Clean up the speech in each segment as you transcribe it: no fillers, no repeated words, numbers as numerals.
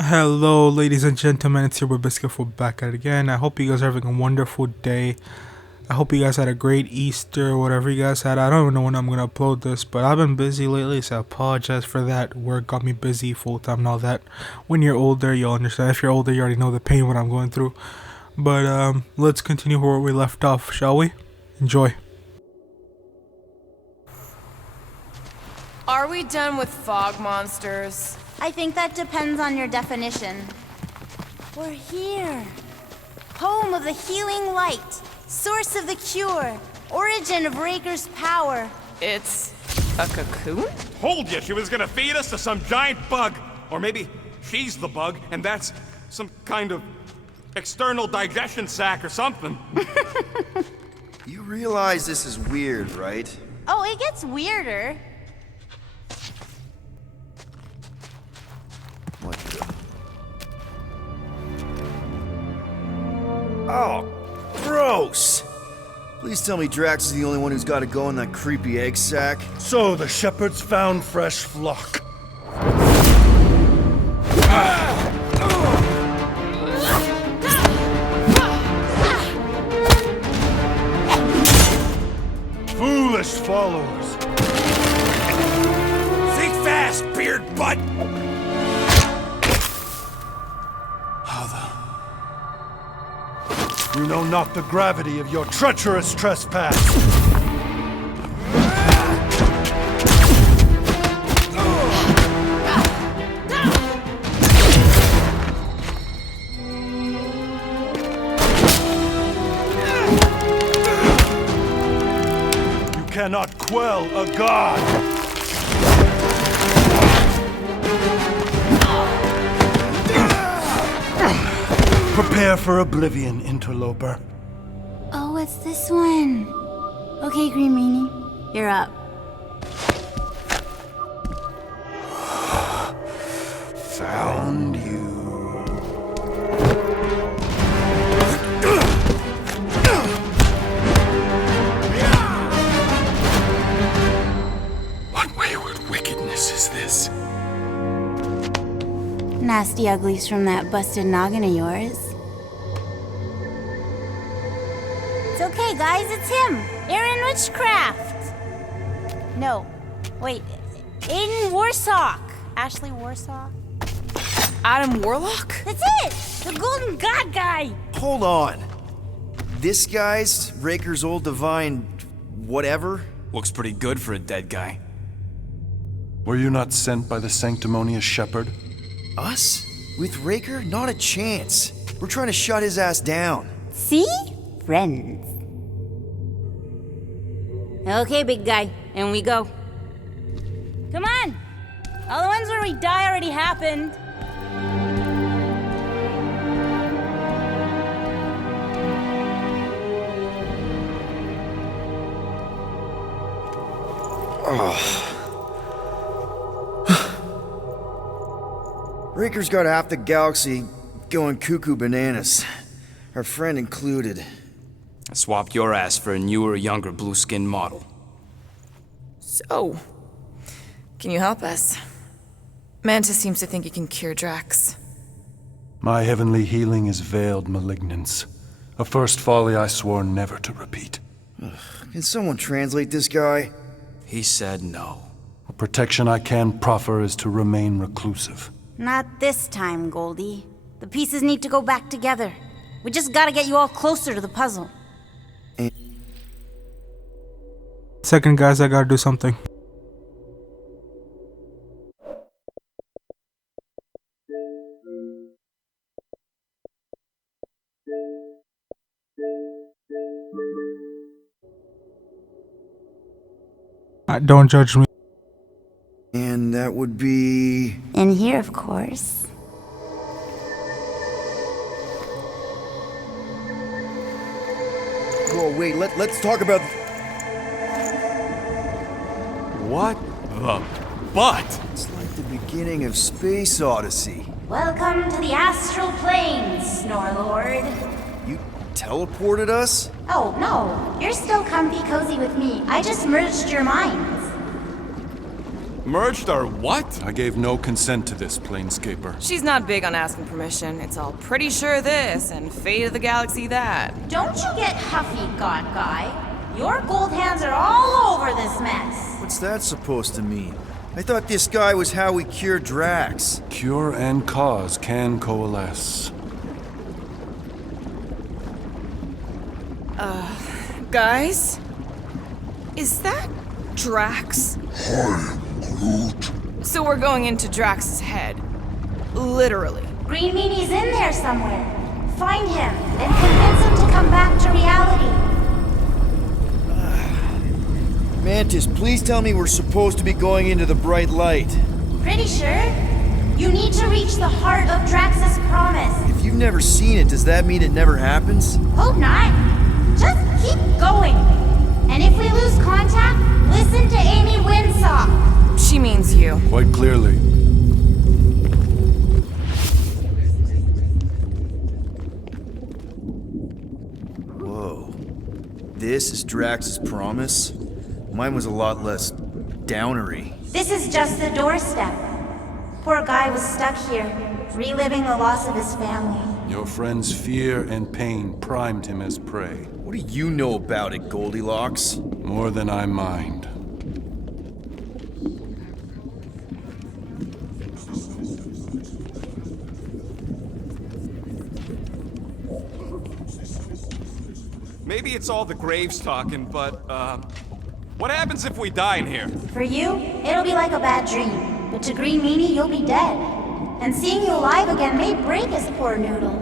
Hello, ladies and gentlemen. It's your boy Biscuit back at it again. I hope you guys are having a wonderful day. I hope you guys had a great Easter, whatever you guys had. I don't even know when I'm gonna upload this, but I've been busy lately, so I apologize for that. Work got me busy full time and all that. When you're older, you'll understand. If you're older, you already know the pain what I'm going through. But let's continue where we left off, shall we? Enjoy. Are we done with fog monsters? I think that depends on your definition. We're here. Home of the healing light, source of the cure, origin of Raker's power. It's a cocoon? Told you she was gonna feed us to some giant bug. Or maybe she's the bug, and that's some kind of external digestion sac or something. You realize this is weird, right? Oh, it gets weirder. What the... Oh, gross! Please tell me Drax is the only one who's got to go in that creepy egg sack. So the shepherds found fresh flock. Foolish followers. Think fast, beard butt! You know not the gravity of your treacherous trespass. You cannot quell a god. Prepare for oblivion, interloper. Oh, it's this one. Okay, Green Meanie, you're up. Found you. What wayward wickedness is this? Nasty uglies from that busted noggin of yours. It's okay, guys, it's him! Aaron Witchcraft! No, wait, Aiden Warsock! Ashley Warsaw? Adam Warlock? That's it! The Golden God guy! Hold on. This guy's Raker's old divine... whatever? Looks pretty good for a dead guy. Were you not sent by the sanctimonious shepherd? Us? With Raker? Not a chance. We're trying to shut his ass down. See? Friends. Okay, big guy, and we go. Come on! All the ones where we die already happened. Raker's got half the galaxy going cuckoo bananas. Our friend included. I swapped your ass for a newer, younger blue-skinned model. So, can you help us? Mantis seems to think he can cure Drax. My heavenly healing is veiled malignance. A first folly I swore never to repeat. Can someone translate this guy? He said no. A protection I can proffer is to remain reclusive. Not this time, Goldie. The pieces need to go back together. We just gotta get you all closer to the puzzle. Second, guys, I gotta do something. Don't judge me. And that would be... In here, of course. Whoa, wait, let's talk about... What the butt? It's like the beginning of Space Odyssey. Welcome to the astral planes, Snorlord. You teleported us? Oh, no. You're still comfy cozy with me. I just merged your minds. Merged our what? I gave no consent to this, Planescaper. She's not big on asking permission. It's all pretty sure this and fate of the galaxy that. Don't you get huffy, God Guy. Your gold hands are all over this mess. What's that supposed to mean? I thought this guy was how we cure Drax. Cure and cause can coalesce. Guys? Is that Drax? Hi, Groot. So we're going into Drax's head. Literally. Green Meanie's in there somewhere. Find him and convince him to come back to reality. Mantis, please tell me we're supposed to be going into the bright light. Pretty sure. You need to reach the heart of Drax's promise. If you've never seen it, does that mean it never happens? Hope not. Just keep going. And if we lose contact, listen to Amy Winsock. She means you. Quite clearly. Whoa. This is Drax's promise? Mine was a lot less downery. This is just the doorstep. Poor guy was stuck here, reliving the loss of his family. Your friend's fear and pain primed him as prey. What do you know about it, Goldilocks? More than I mind. Maybe it's all the graves talking, but, what happens if we die in here? For you, it'll be like a bad dream. But to Green Meanie, you'll be dead. And seeing you alive again may break his poor noodle.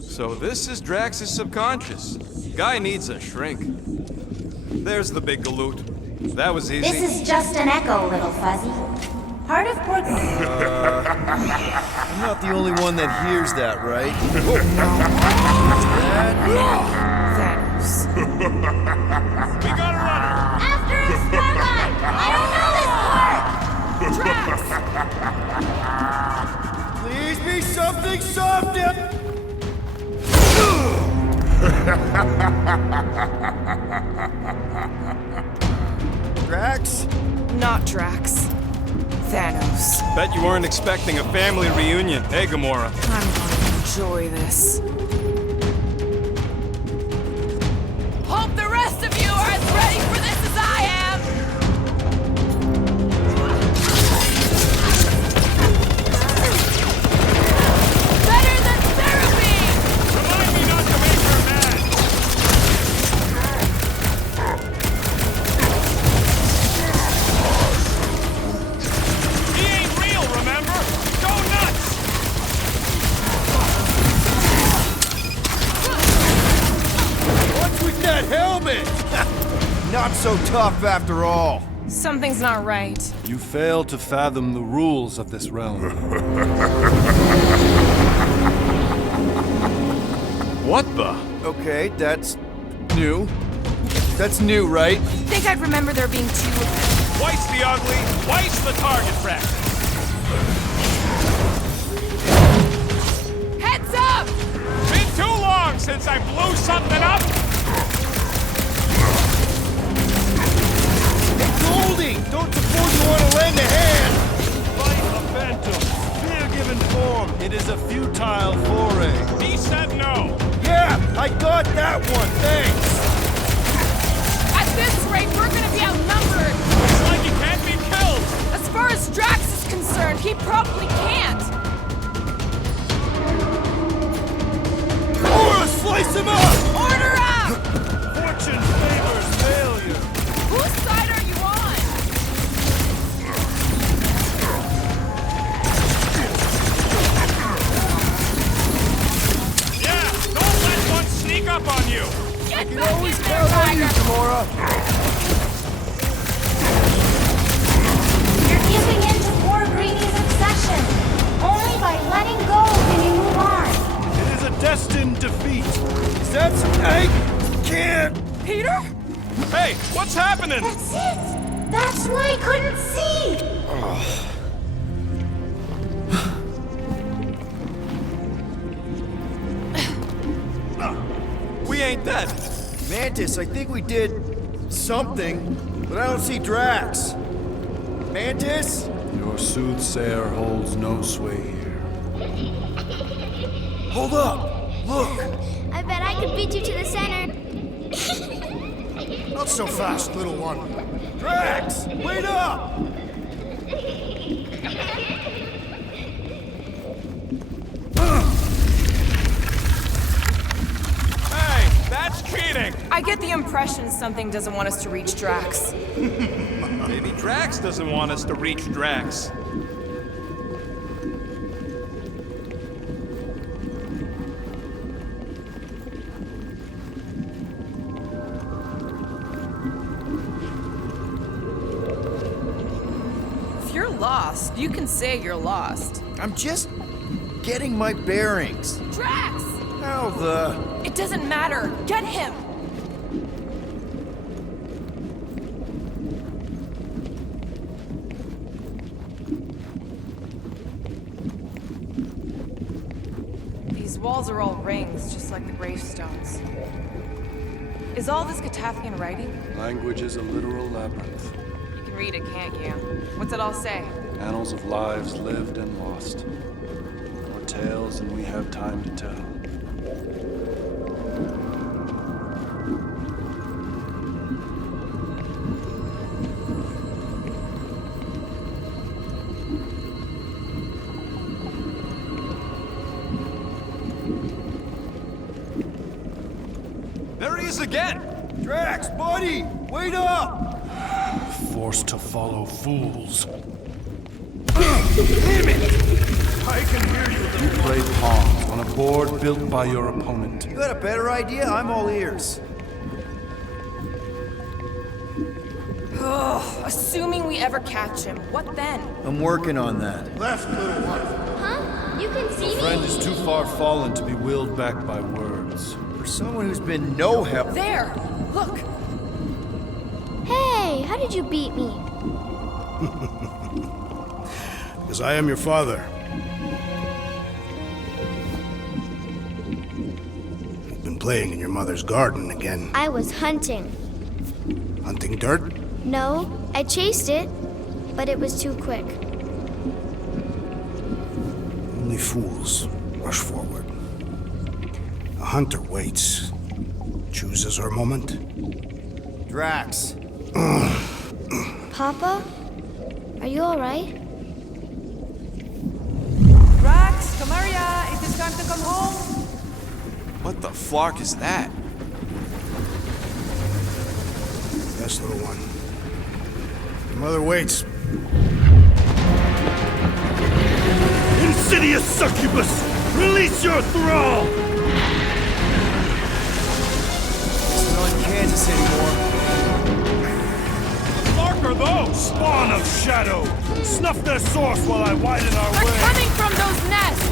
So this is Drax's subconscious. Guy needs a shrink. There's the big galoot. That was easy. This is just an echo, little fuzzy. Part of poor... I'm not the only one that hears that, right? Thanos. We gotta run her! After him, Spotlight! I don't know this part! Please be something soft! Drax? Not Drax. Thanos. Bet you weren't expecting a family reunion, hey Gamora? I'm gonna enjoy this. Hope the rest of you are as ready for this as I am! Better than therapy! Remind me not to make her mad! He ain't real, remember? Go nuts! What's with that helmet? Not so tough after all. Something's not right. You fail to fathom the rules of this realm. What the? Okay, that's new. That's new, right? Think I'd remember there being two of them. Twice the ugly, twice the target practice. Heads up! Been too long since I blew something up! Hey, Goldie! Don't suppose you want to lend a hand? Fight a phantom. Fear given form. It is a futile foray. He said no. Yeah, I got that one, thanks! At this rate, we're gonna be outnumbered! It's like he can't be killed. As far as Drax is concerned, he probably can't! Or slice him up! Order up! Fortune favors failure. Whose side are you on? Yeah, don't let one sneak up on you. Get back in there, Tiger! Gamora! You're giving in to poor Greenie's obsession. Only by letting go can you move on. It is a destined defeat. That's... I can't... Peter? Hey, what's happening? That's it! That's why I couldn't see! We ain't dead. Mantis, I think we did something, but I don't see Drax. Mantis? Your soothsayer holds no sway here. Hold up! Look! I bet I could beat you to the center. Not so fast, little one. Drax! Wait up! Hey, that's cheating. I get the impression something doesn't want us to reach Drax. Maybe Drax doesn't want us to reach Drax. If you're lost, you can say you're lost. I'm just getting my bearings. Drax! How the... It doesn't matter. Get him! These walls are all rings, just like the gravestones. Is all this Catathian writing? Language is a literal labyrinth. You can read it, can't you? What's it all say? Annals of lives lived and lost. More tales than we have time to tell. There he is again. Drax, buddy! Wait up! Forced to follow fools. I can hear you, You play pawns on a board built by your opponent. You got a better idea? I'm all ears. Assuming we ever catch him, what then? I'm working on that. Huh? You can see me? Friend is too far fallen to be willed back by words. For someone who's been no help... There! Look! Hey, how did you beat me? Because I am your father. You've been playing in your mother's garden again. I was hunting. Hunting dirt? No, I chased it, but it was too quick. Only fools rush forward. A hunter waits, chooses her moment. Drax. Papa? Are you alright? Drax, come here, it is time to come home. What the flark is that? Yes, little one. Your mother waits. Insidious succubus! Release your thrall! It's not in Kansas anymore. The Flark are those? Spawn of shadow! Snuff their source while I widen our They're way! coming from those nests!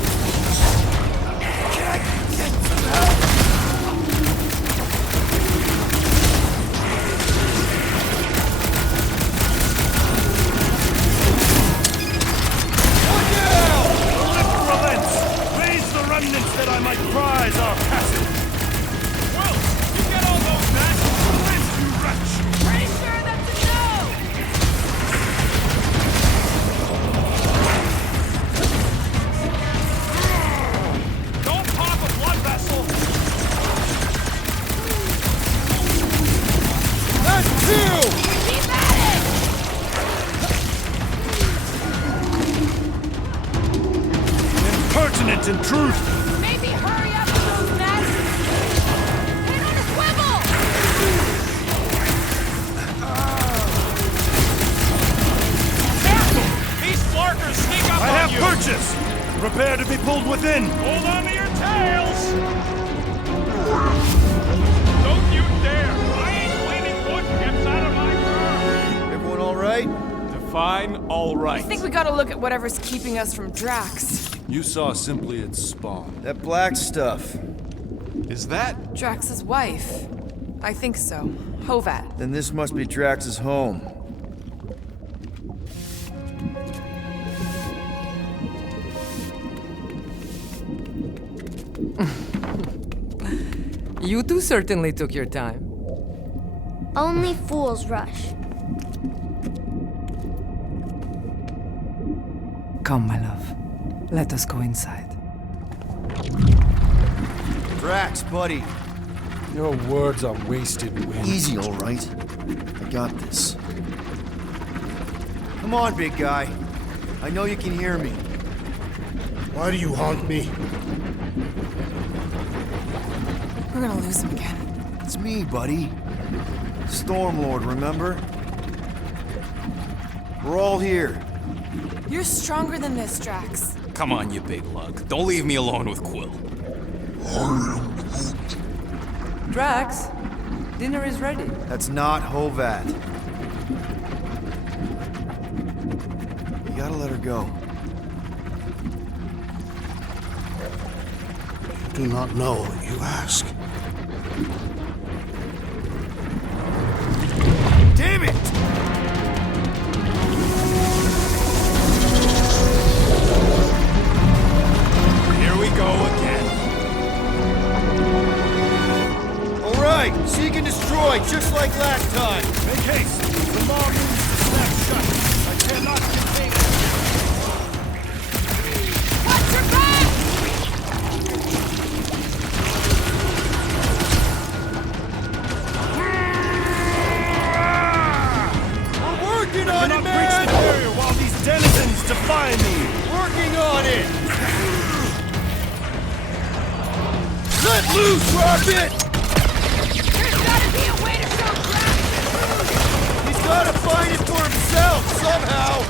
Remnants that I might prize our passage. Well, you get all those nests. Live, you wretch! Pretty sure that's a no! Don't pop a blood vessel. That's two! Keep at it! Impertinent in truth! Maybe hurry up with those nests! Hit on a swivel! These Flarkers sneak up I on have you. purchase! Prepare to be pulled within! Hold on to your tails. Don't you dare. I ain't cleaning wood chips out of my car. Everyone all right? Define all right. I think we gotta look at whatever's keeping us from Drax. You saw simply its spawn. That black stuff. Is that? Drax's wife. I think so. Hovat. Then this must be Drax's home. You two certainly took your time. Only fools rush. Come, my love. Let us go inside. Drax, buddy. Your words are wasted wind. Easy, all right. I got this. Come on, big guy. I know you can hear me. Why do you haunt me? We're gonna lose him again. It's me, buddy. Stormlord, remember? We're all here. You're stronger than this, Drax. Come on, you big lug. Don't leave me alone with Quill. Drax, dinner is ready. That's not Hovat. You gotta let her go. Do not know what you ask. Damn it! Here we go again. All right, seek and destroy, just like last time. Make haste! The law moves to snap shut. I cannot contain it. Watch your back! We're working I on it, cannot breach the man! barrier while these denizens defy me. Working on it! Let loose, Rocket! There's gotta be a way to show Drax! He's gotta find it for himself, somehow!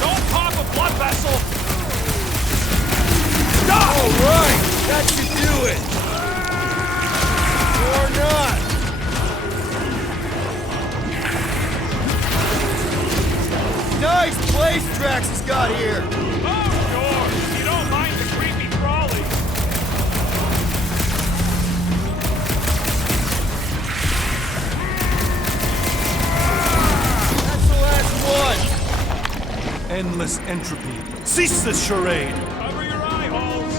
Don't pop a blood vessel! All right, that should do it! Or not! Nice place Drax has got here! Oh, sure. You don't mind the creepy crawly. That's the last one! Endless entropy. Cease this charade. Cover your eye holes.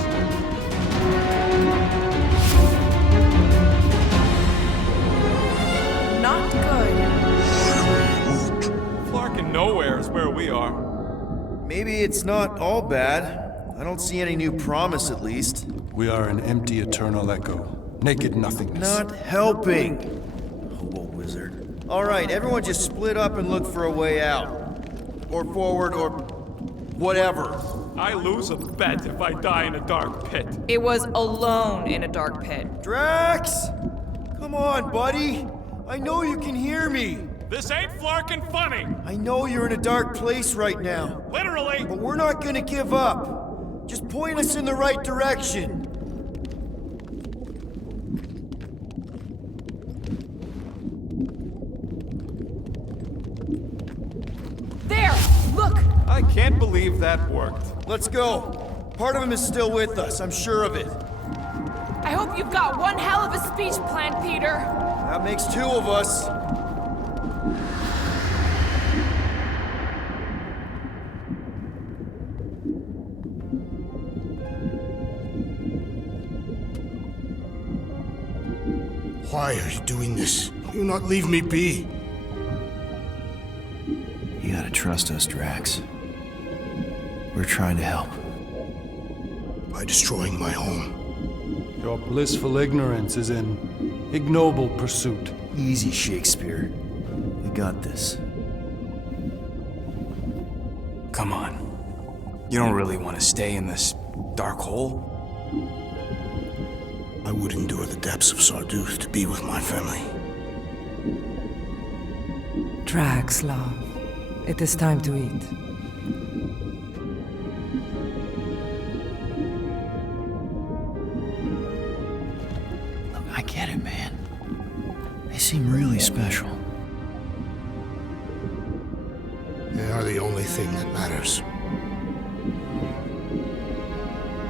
Not good. Flarkin' nowhere is where we are. Maybe it's not all bad. I don't see any new promise, at least. We are an empty eternal echo. Naked nothingness. Not helping. Hobo wizard. All right, everyone just split up and look for a way out. Or forward, or whatever. I lose a bet if I die in a dark pit. It was alone in a dark pit. Drax! Come on, buddy. I know you can hear me. This ain't Flarkin' funny. I know you're in a dark place right now. Literally. But we're not gonna give up. Just point us in the right direction. There! Look! I can't believe that worked. Let's go. Part of him is still with us, I'm sure of it. I hope you've got one hell of a speech planned, Peter. That makes two of us. Why are you doing this? Do not leave me be. You gotta trust us, Drax. We're trying to help. By destroying my home. Your blissful ignorance is an ignoble pursuit. Easy, Shakespeare. We got this. Come on. You don't really want to stay in this dark hole? I would endure the depths of Sarduth to be with my family. Drax, love. It is time to eat. Look, I get it, man. This seem really special. They are the only thing that matters.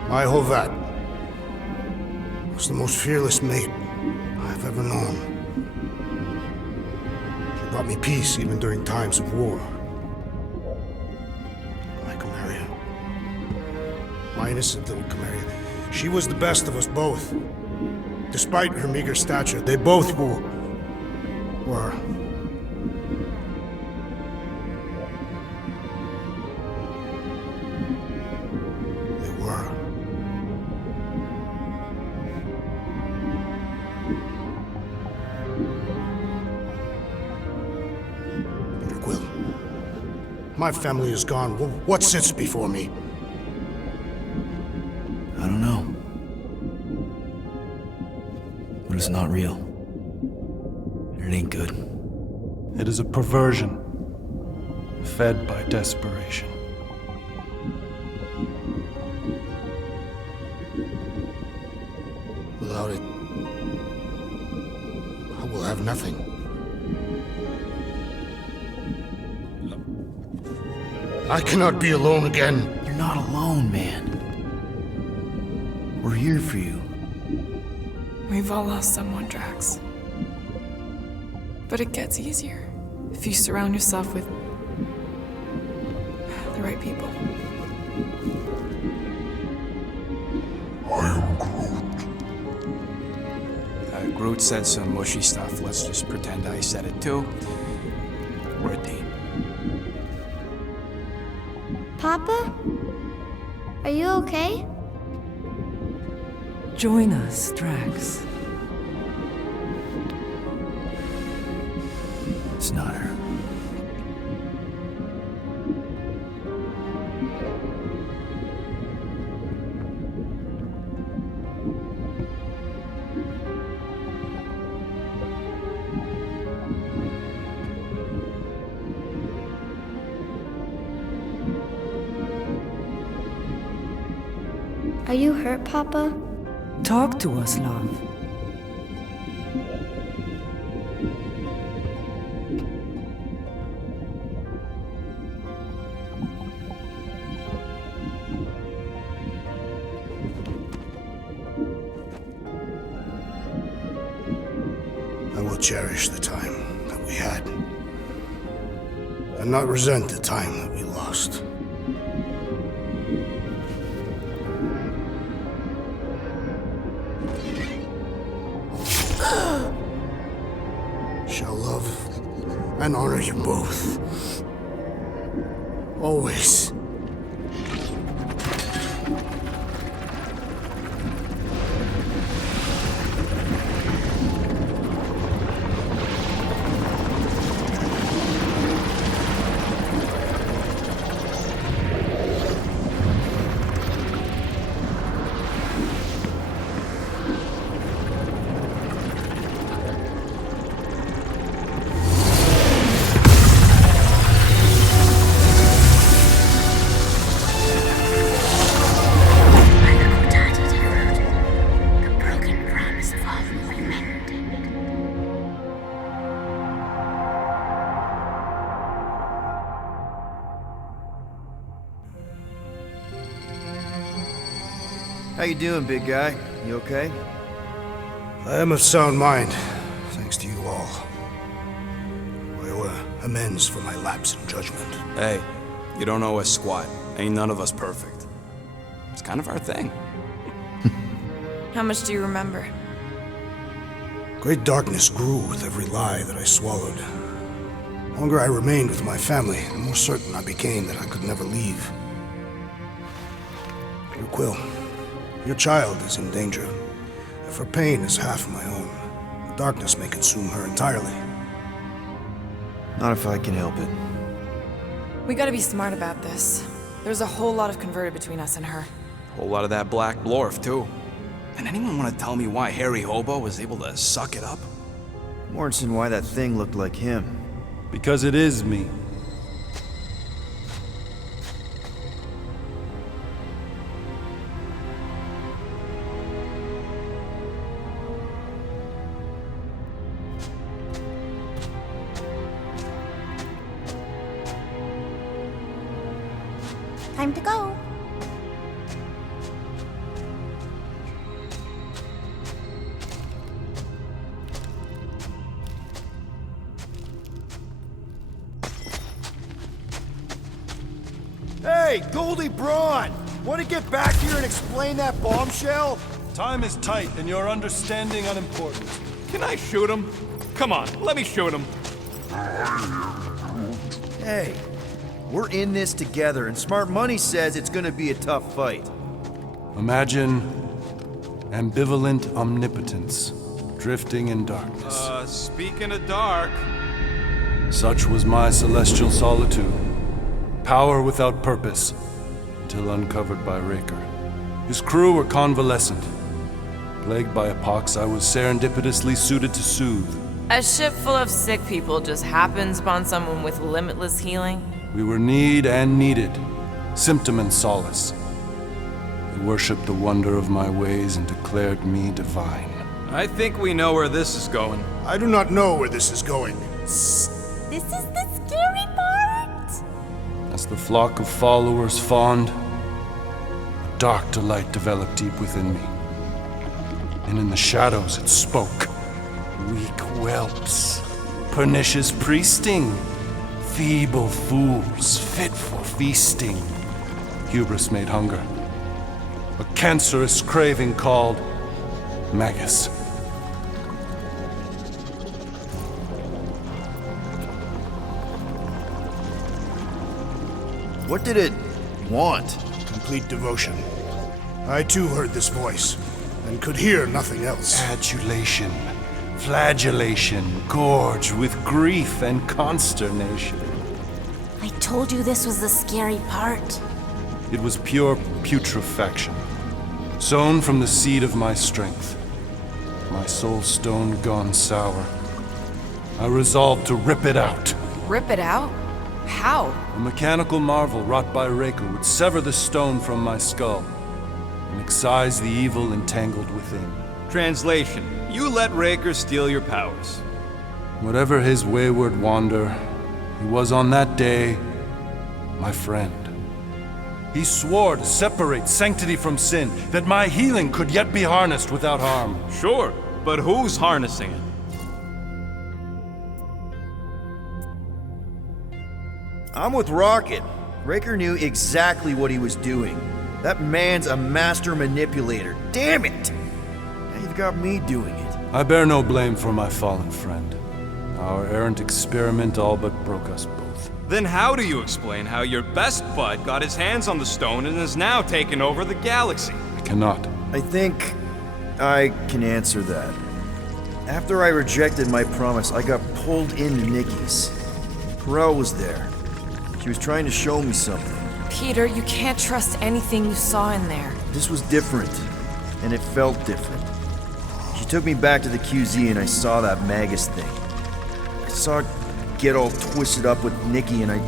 My Hovat was the most fearless mate I've ever known. She brought me peace even during times of war. My Kamaria. My innocent little Kamaria. She was the best of us both. Despite her meager stature, they both were. They were. Peter Quill. My family is gone. What sits before me? I don't know. But it's not real. It ain't good. It is a perversion, fed by desperation. Without it, I will have nothing. I cannot be alone again. You're not alone, man. We're here for you. We've all lost someone, Drax. But it gets easier if you surround yourself with the right people. I am Groot. Groot said some mushy stuff. Let's just pretend I said it too. We're a team. Papa? Are you okay? Join us, Drax. It's not her. Are you hurt, Papa? Talk to us, love. I will cherish the time that we had, and not resent the time that we lost. Shall love and honor you both. Always. How you doing, big guy? You okay? I am of sound mind, thanks to you all. I owe amends for my lapse in judgment. Hey, you don't owe us squat. Ain't none of us perfect. It's kind of our thing. How much do you remember? Great darkness grew with every lie that I swallowed. The longer I remained with my family, the more certain I became that I could never leave. Peter Quill, your child is in danger. If her pain is half my own, the darkness may consume her entirely. Not if I can help it. We gotta be smart about this. There's a whole lot of converted between us and her. Whole lot of that black blorf, too. And anyone want to tell me why Harry Hobo was able to suck it up? Morrison, why that thing looked like him. Because it is me. Time to go. Hey, Goldie Braun! Want to get back here and explain that bombshell? Time is tight, and your understanding unimportant. Can I shoot him? Come on, let me shoot him. Hey, we're in this together, and Smart Money says it's gonna be a tough fight. Imagine ambivalent omnipotence, drifting in darkness. Speaking of dark... Such was my celestial solitude. Power without purpose, until uncovered by Raker. His crew were convalescent. Plagued by a pox, I was serendipitously suited to soothe. A ship full of sick people just happens upon someone with limitless healing? We were need and needed, symptom and solace. They worshipped the wonder of my ways and declared me divine. I think we know where this is going. I do not know where this is going. This is the scary part. As the flock of followers fawned, a dark delight developed deep within me. And in the shadows it spoke. Weak whelps, pernicious priesting, feeble fools fit for feasting. Hubris made hunger. A cancerous craving called Magus. What did it want? Complete devotion. I too heard this voice, and could hear nothing else. Adulation, flagellation, gorged with grief and consternation. I told you this was the scary part. It was pure putrefaction, sown from the seed of my strength. My soul stone gone sour. I resolved to rip it out. Rip it out? How? A mechanical marvel wrought by Raker would sever the stone from my skull and excise the evil entangled within. Translation: you let Raker steal your powers. Whatever his wayward wander, he was on that day my friend. He swore to separate sanctity from sin, that my healing could yet be harnessed without harm. Sure, but who's harnessing it? I'm with Rocket. Raker knew exactly what he was doing. That man's a master manipulator. Damn it! Now you've got me doing it. I bear no blame for my fallen friend. Our errant experiment all but broke us both. Then how do you explain how your best bud got his hands on the stone and has now taken over the galaxy? I cannot. I think I can answer that. After I rejected my promise, I got pulled into Nikki's. Corel was there. She was trying to show me something. Peter, you can't trust anything you saw in there. This was different, and it felt different. She took me back to the QZ and I saw that Magus thing. I saw it get all twisted up with Nikki and I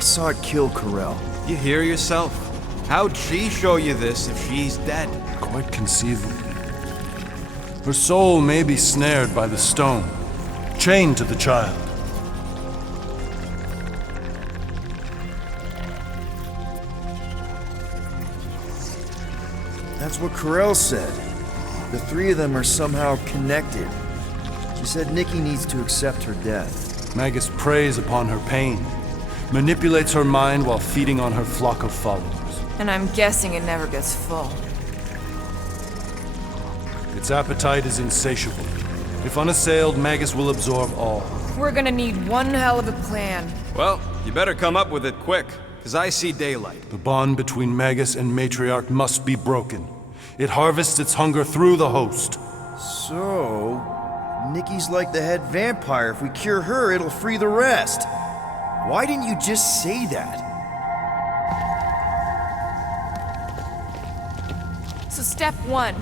saw it kill Corel. You hear yourself. How'd she show you this if she's dead? Quite conceivable. Her soul may be snared by the stone, chained to the child. That's what Corel said. The three of them are somehow connected. She said Nikki needs to accept her death. Magus preys upon her pain, manipulates her mind while feeding on her flock of followers. And I'm guessing it never gets full. Its appetite is insatiable. If unassailed, Magus will absorb all. We're gonna need one hell of a plan. Well, you better come up with it quick, because I see daylight. The bond between Magus and Matriarch must be broken. It harvests its hunger through the host. So, Nikki's like the head vampire. If we cure her, it'll free the rest. Why didn't you just say that? So step 1,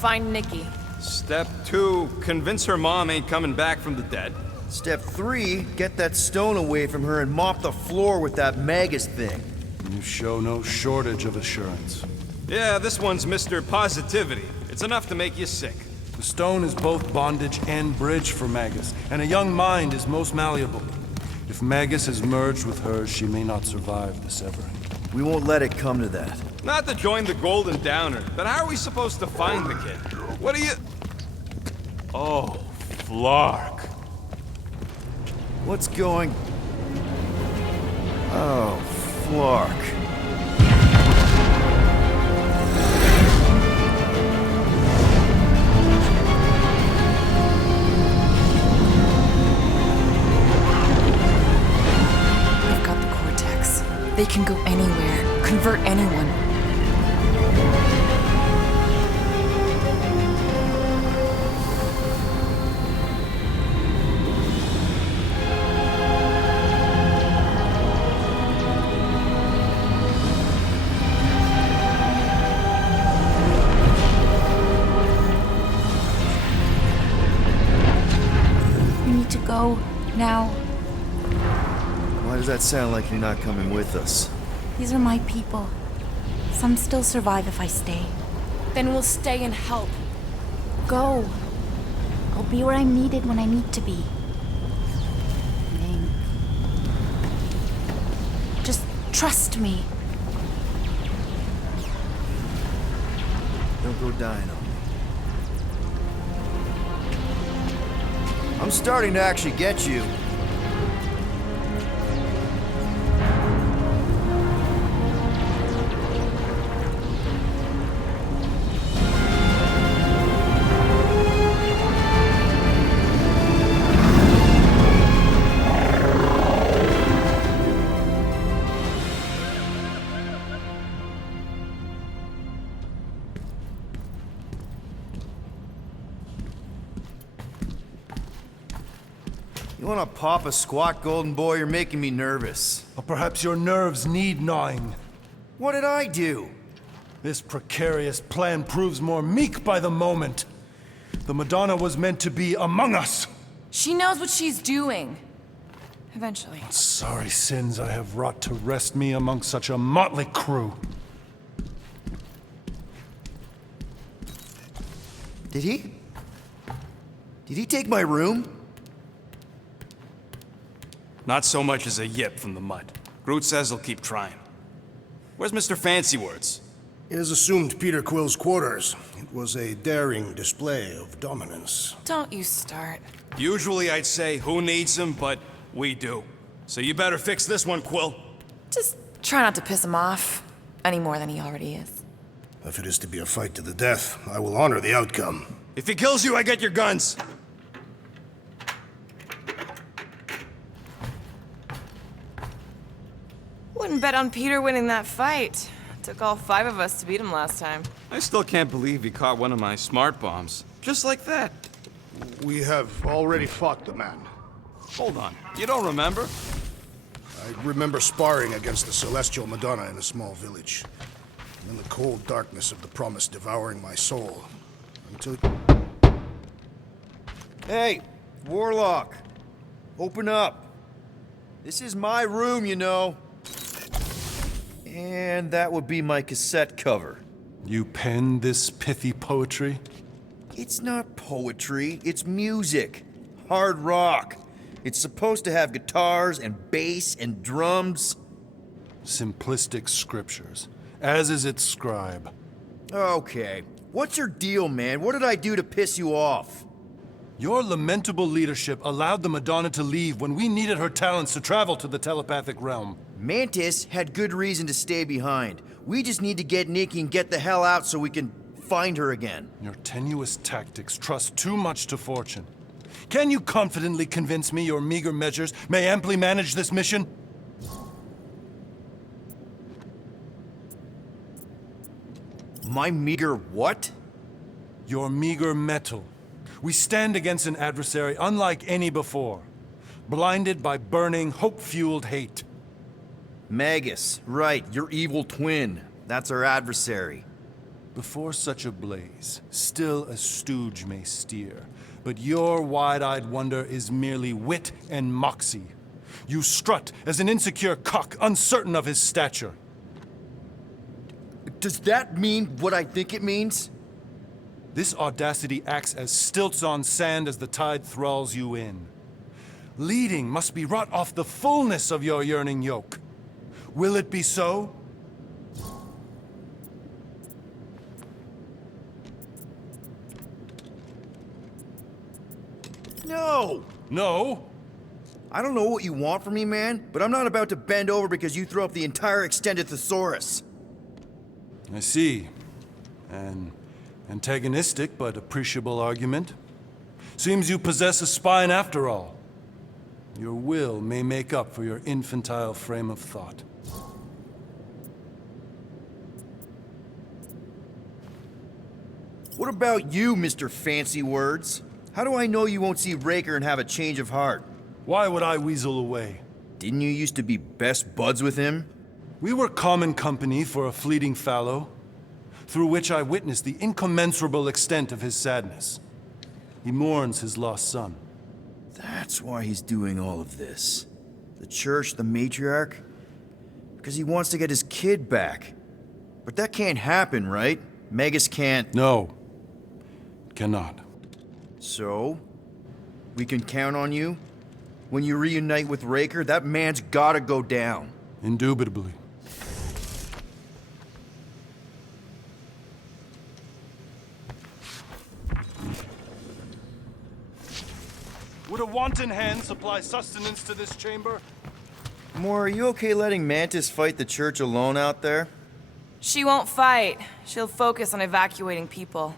find Nikki. Step 2, convince her mom ain't coming back from the dead. Step 3, get that stone away from her and mop the floor with that Magus thing. You show no shortage of assurance. Yeah, this one's Mr. Positivity. It's enough to make you sick. The stone is both bondage and bridge for Magus, and a young mind is most malleable. If Magus has merged with hers, she may not survive the severing. We won't let it come to that. Not to join the Golden Downer, but how are we supposed to find the kid? What are you... Oh, Flark. What's going... Oh, Flark. They've got the Cortex. They can go anywhere, convert anyone. Go now. Why does that sound like you're not coming with us? These are my people. Some still survive if I stay. Then we'll stay and help. Go. I'll be where I'm needed when I need to be. Ming. Just trust me. Don't go dying on me. I'm starting to actually get you. You wanna pop a squat, Golden Boy? You're making me nervous. Or perhaps your nerves need gnawing. What did I do? This precarious plan proves more meek by the moment. The Madonna was meant to be among us. She knows what she's doing. Eventually. Sorry sins I have wrought to rest me among such a motley crew. Did he? Did he take my room? Not so much as a yip from the mud. Groot says he'll keep trying. Where's Mr. Fancy Words? It is assumed Peter Quill's quarters. It was a daring display of dominance. Don't you start. Usually I'd say, who needs him, but we do. So you better fix this one, Quill. Just try not to piss him off any more than he already is. If it is to be a fight to the death, I will honor the outcome. If he kills you, I get your guns. Wouldn't bet on Peter winning that fight. Took all 5 of us to beat him last time. I still can't believe he caught one of my smart bombs. Just like that. We have already fought the man. Hold on. You don't remember? I remember sparring against the Celestial Madonna in a small village. And in the cold darkness of the promise devouring my soul. Until... Hey, Warlock. Open up. This is my room, you know. And that would be my cassette cover. You penned this pithy poetry? It's not poetry, it's music. Hard rock. It's supposed to have guitars and bass and drums. Simplistic scriptures, as is its scribe. Okay. What's your deal, man? What did I do to piss you off? Your lamentable leadership allowed the Madonna to leave when we needed her talents to travel to the telepathic realm. Mantis had good reason to stay behind. We just need to get Nikki and get the hell out so we can find her again. Your tenuous tactics trust too much to fortune. Can you confidently convince me your meager measures may amply manage this mission? My meager what? Your meager metal. We stand against an adversary unlike any before, blinded by burning, hope-fueled hate. Magus, right, your evil twin. That's our adversary. Before such a blaze, still a stooge may steer, but your wide-eyed wonder is merely wit and moxie. You strut as an insecure cock, uncertain of his stature. Does that mean what I think it means? This audacity acts as stilts on sand as the tide thralls you in. leading must be wrought off the fullness of your yearning yoke. Will it be so? No! No? I don't know what you want from me, man, but I'm not about to bend over because you throw up the entire extended thesaurus. I see. An antagonistic but appreciable argument. Seems you possess a spine after all. Your will may make up for your infantile frame of thought. What about you, Mr. Fancy Words? How do I know you won't see Raker and have a change of heart? Why would I weasel away? Didn't you used to be best buds with him? We were common company for a fleeting fallow, through which I witnessed the incommensurable extent of his sadness. He mourns his lost son. That's why he's doing all of this. The church, the matriarch? Because he wants to get his kid back. But that can't happen, right? Magus can't... No. Cannot. So? We can count on you? When you reunite with Raker, that man's gotta go down. Indubitably. Would a wanton hand supply sustenance to this chamber? Moore, are you okay letting Mantis fight the church alone out there? She won't fight. She'll focus on evacuating people.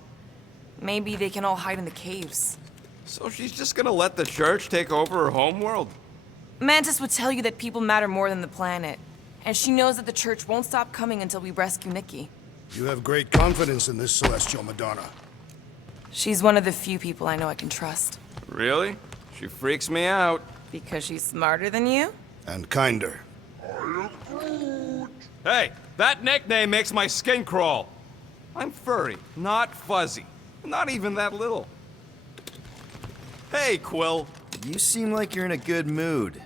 Maybe they can all hide in the caves. So she's just gonna let the church take over her homeworld? Mantis would tell you that people matter more than the planet. And she knows that the church won't stop coming until we rescue Nikki. You have great confidence in this Celestial Madonna. She's one of the few people I know I can trust. Really? She freaks me out. Because she's smarter than you? And kinder. Hey, that nickname makes my skin crawl. I'm furry, not fuzzy. Not even that little. Hey, Quill. You seem like you're in a good mood.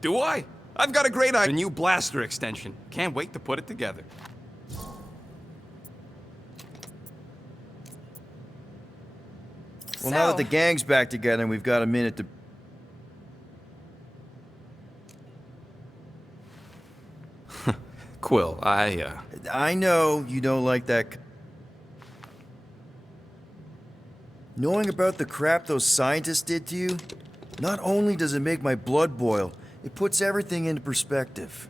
Do I? I've got a great idea. A new blaster extension. Can't wait to put it together. Well, now that the gang's back together and we've got a minute to... Quill, I know you don't like that... Knowing about the crap those scientists did to you, not only does it make my blood boil, it puts everything into perspective.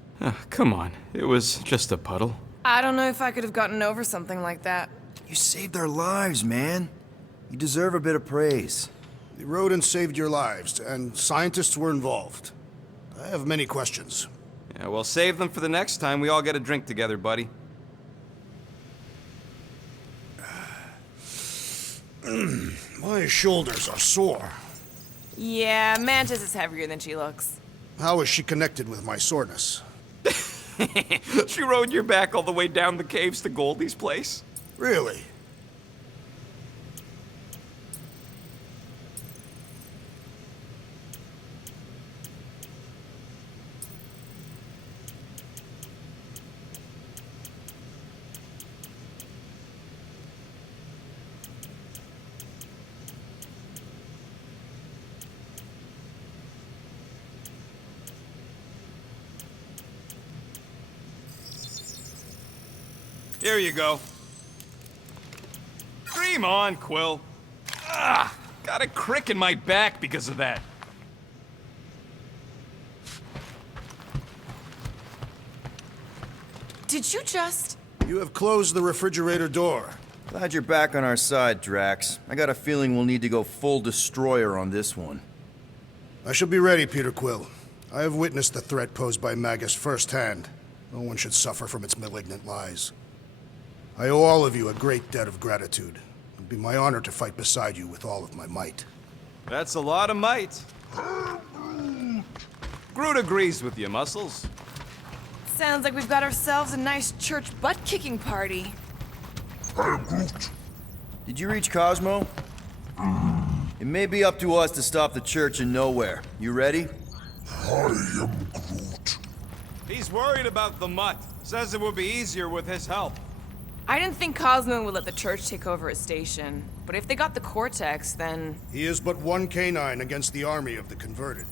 Come on. It was just a puddle. I don't know if I could have gotten over something like that. You saved our lives, man. You deserve a bit of praise. The rodents saved your lives, and scientists were involved. I have many questions. Yeah, well, save them for the next time we all get a drink together, buddy. My shoulders are sore. Yeah, Mantis is heavier than she looks. How is she connected with my soreness? She rode your back all the way down the caves to Goldie's place? Really? Here you go. Dream on, Quill. Got a crick in my back because of that. Did you just... You have closed the refrigerator door. Glad you're back on our side, Drax. I got a feeling we'll need to go full destroyer on this one. I shall be ready, Peter Quill. I have witnessed the threat posed by Magus firsthand. No one should suffer from its malignant lies. I owe all of you a great debt of gratitude. It would be my honor to fight beside you with all of my might. That's a lot of might. Groot agrees with you, Muscles. Sounds like we've got ourselves a nice church butt-kicking party. Did you reach Cosmo? It may be up to us to stop the church in nowhere. You ready? I am Groot. He's worried about the mutt. Says it would be easier with his help. I didn't think Cosmo would let the church take over his station. But if they got the Cortex, then... He is but one canine against the army of the converted.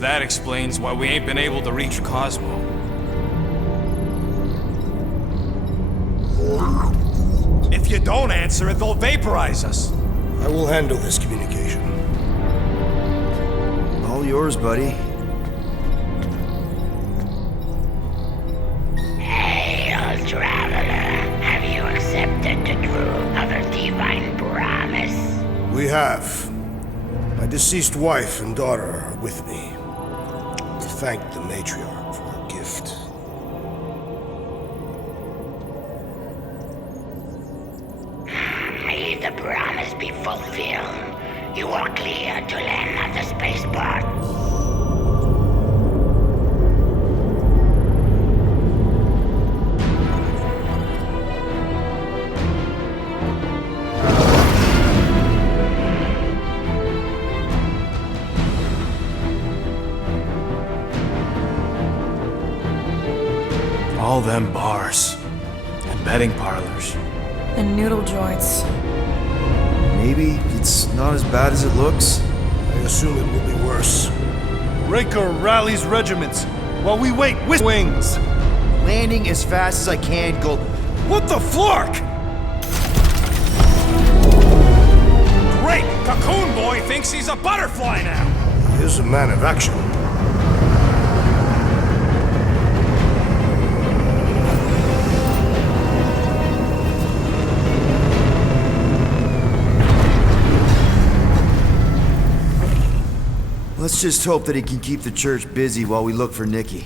That explains why we ain't been able to reach Cosmo. If you don't answer it, they'll vaporize us. I will handle this communication. All yours, buddy. Hail, traveler. Have you accepted the truth of a divine promise? We have. My deceased wife and daughter are with me. Thank the matriarch for her gift. May the promise be fulfilled. You are clear to land at the spaceport. All them bars. And betting parlors. And noodle joints. Maybe it's not as bad as it looks. I assume it will be worse. Raker rallies regiments while we wait with wings. Landing as fast as I can, Gold. What the flark? Great! Cocoon Boy thinks he's a butterfly now! He is a man of action. Let's just hope that he can keep the church busy while we look for Nikki.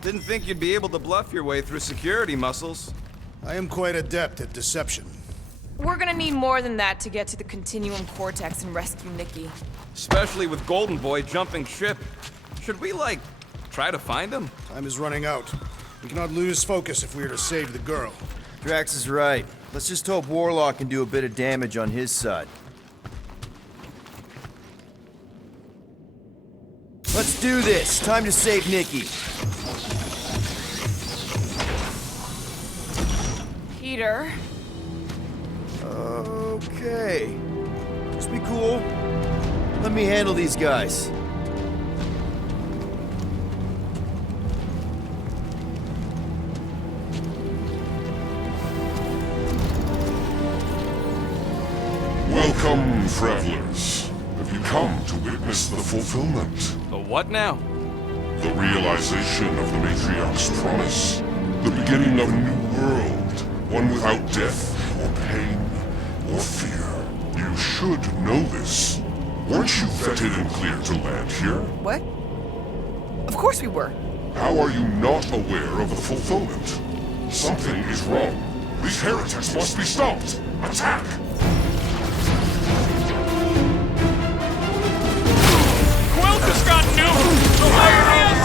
Didn't think you'd be able to bluff your way through security muscles. I am quite adept at deception. We're gonna need more than that to get to the Continuum Cortex and rescue Nikki. Especially with Golden Boy jumping ship. Should we, like, try to find him? Time is running out. We cannot lose focus if we are to save the girl. Drax is right. Let's just hope Warlock can do a bit of damage on his side. Let's do this. Time to save Nikki. Peter. Okay. Just be cool. Let me handle these guys. Welcome, travelers. Have you come to witness the fulfillment? The what now? The realization of the Matriarch's promise. The beginning of a new world. One without death, or pain, or fear. You should know this. Weren't you vetted and cleared to land here? What? Of course we were. How are you not aware of the fulfillment? Something is wrong. These heretics must be stopped. Attack! Quill just got nuked! So there it is!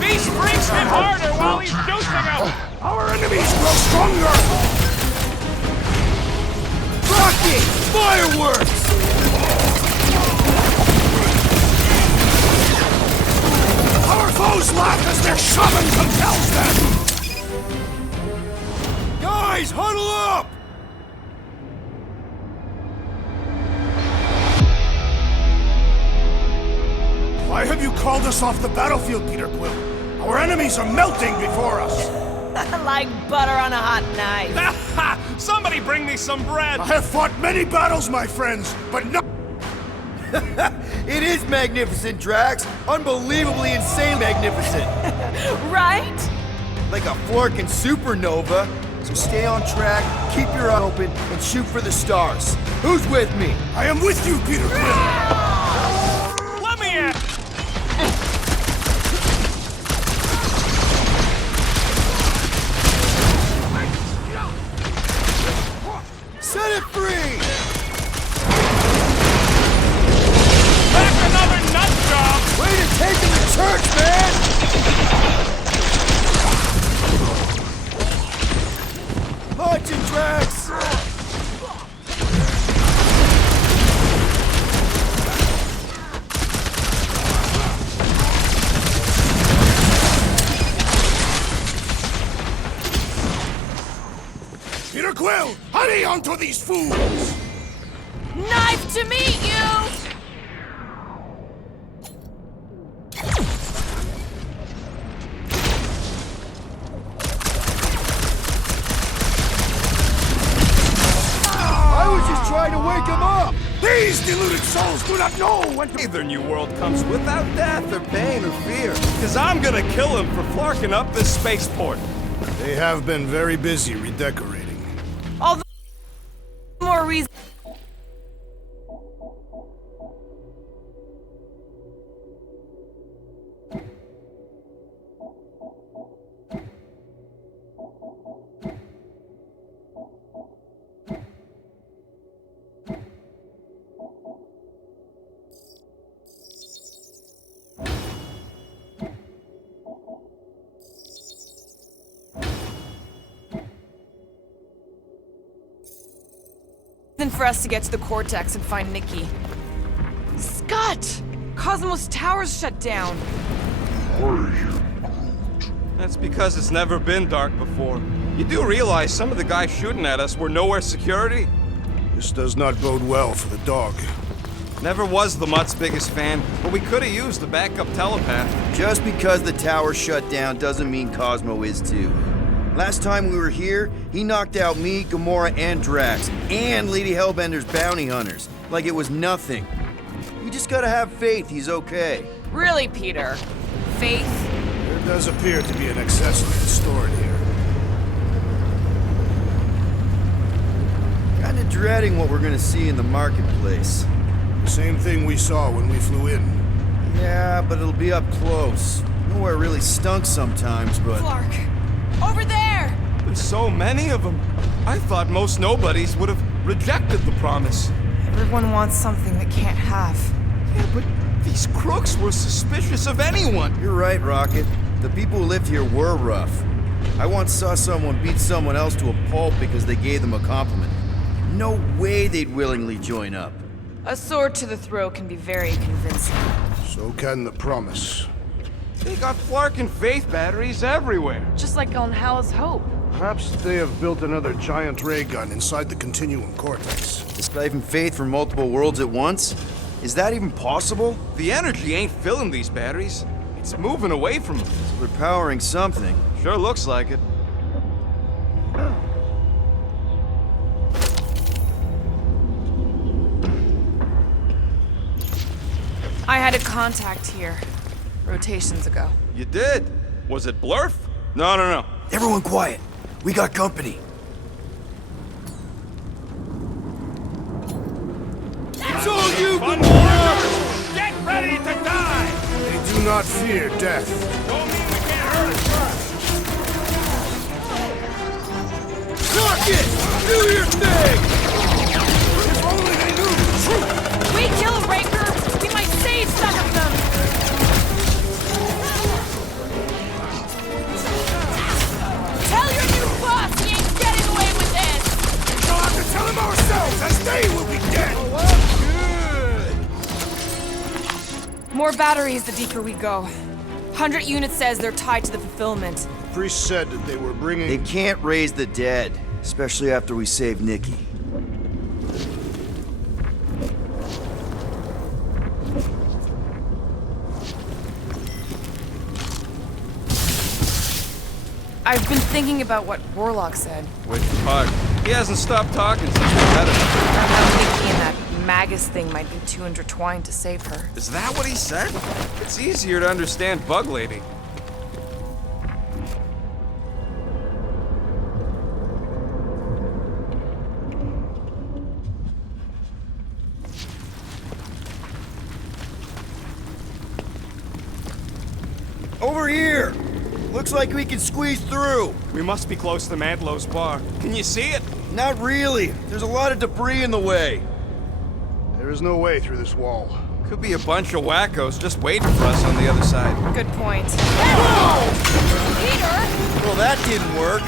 Beast brings him harder while he's juicing him! Our enemies grow stronger! Rocket! Fireworks! Our foes laugh as their shaman compels them! Guys, huddle up! Why have you called us off the battlefield, Peter Quill? Our enemies are melting before us! Like butter on a hot knife. Somebody bring me some bread! I have fought many battles, my friends, but no— It is magnificent, Drax. Unbelievably insane magnificent. Right? Like a flirking supernova. So stay on track, keep your eye open, and shoot for the stars. Who's with me? I am with you, Peter Quill! Let me in! church, man! Launching Drax! Peter Quill, hurry onto these fools! Knife to meet you! I was just trying to wake him up! These deluded souls do not know when to... Either new world comes without death or pain or fear. Because I'm gonna kill him for flarking up this spaceport. They have been very busy redecorating. All the more reason. For us to get to the Cortex and find Nikki. Scott! Cosmos Tower's shut down. That's because it's never been dark before. You do realize some of the guys shooting at us were nowhere security? This does not bode well for the dog. Never was the Mutt's biggest fan, but we could have used a backup telepath. Just because the tower shut down doesn't mean Cosmo is too. Last time we were here, he knocked out me, Gamora, and Drax, and Lady Hellbender's bounty hunters, like it was nothing. You just gotta have faith he's okay. Really, Peter? Faith? There does appear to be an accessory stored here. Kinda dreading what we're gonna see in the marketplace. The same thing we saw when we flew in. Yeah, but it'll be up close. Nowhere really stunk sometimes, but... Clark! Over there! There's so many of them. I thought most nobodies would have rejected the promise. Everyone wants something they can't have. Yeah, but these crooks were suspicious of anyone. You're right, Rocket. The people who lived here were rough. I once saw someone beat someone else to a pulp because they gave them a compliment. No way they'd willingly join up. A sword to the throat can be very convincing. So can the promise. They got Flark and Faith batteries everywhere. Just like on Hal's Hope. Perhaps they have built another giant ray gun inside the Continuum Cortex. Discipling Faith from multiple worlds at once? Is that even possible? The energy ain't filling these batteries. It's moving away from them. So they're powering something. Sure looks like it. I had a contact here. Rotations ago. You did? Was it Blurf? No. Everyone quiet. We got company. It's all you, Gamora! Get ready to die! They do not fear death. Don't mean we can't hurt us. Rocket! Do your thing! If only they knew the truth! We kill Raker! We might save some of them! Tell your new boss he ain't getting away with this! We'll have to tell him ourselves, as they will be dead! More batteries the deeper we go. 100 units says they're tied to the fulfillment. Priest said that they were bringing... They can't raise the dead, especially after we save Nikki. I've been thinking about what Warlock said. Which part? He hasn't stopped talking since we met him. About how Nikki and that Magus thing might be too intertwined to save her. Is that what he said? It's easier to understand Bug Lady. Over here! Looks like we can squeeze through. We must be close to Madlow's bar. Can you see it? Not really. There's a lot of debris in the way. There is no way through this wall. Could be a bunch of wackos just waiting for us on the other side. Good point. Well, that didn't work.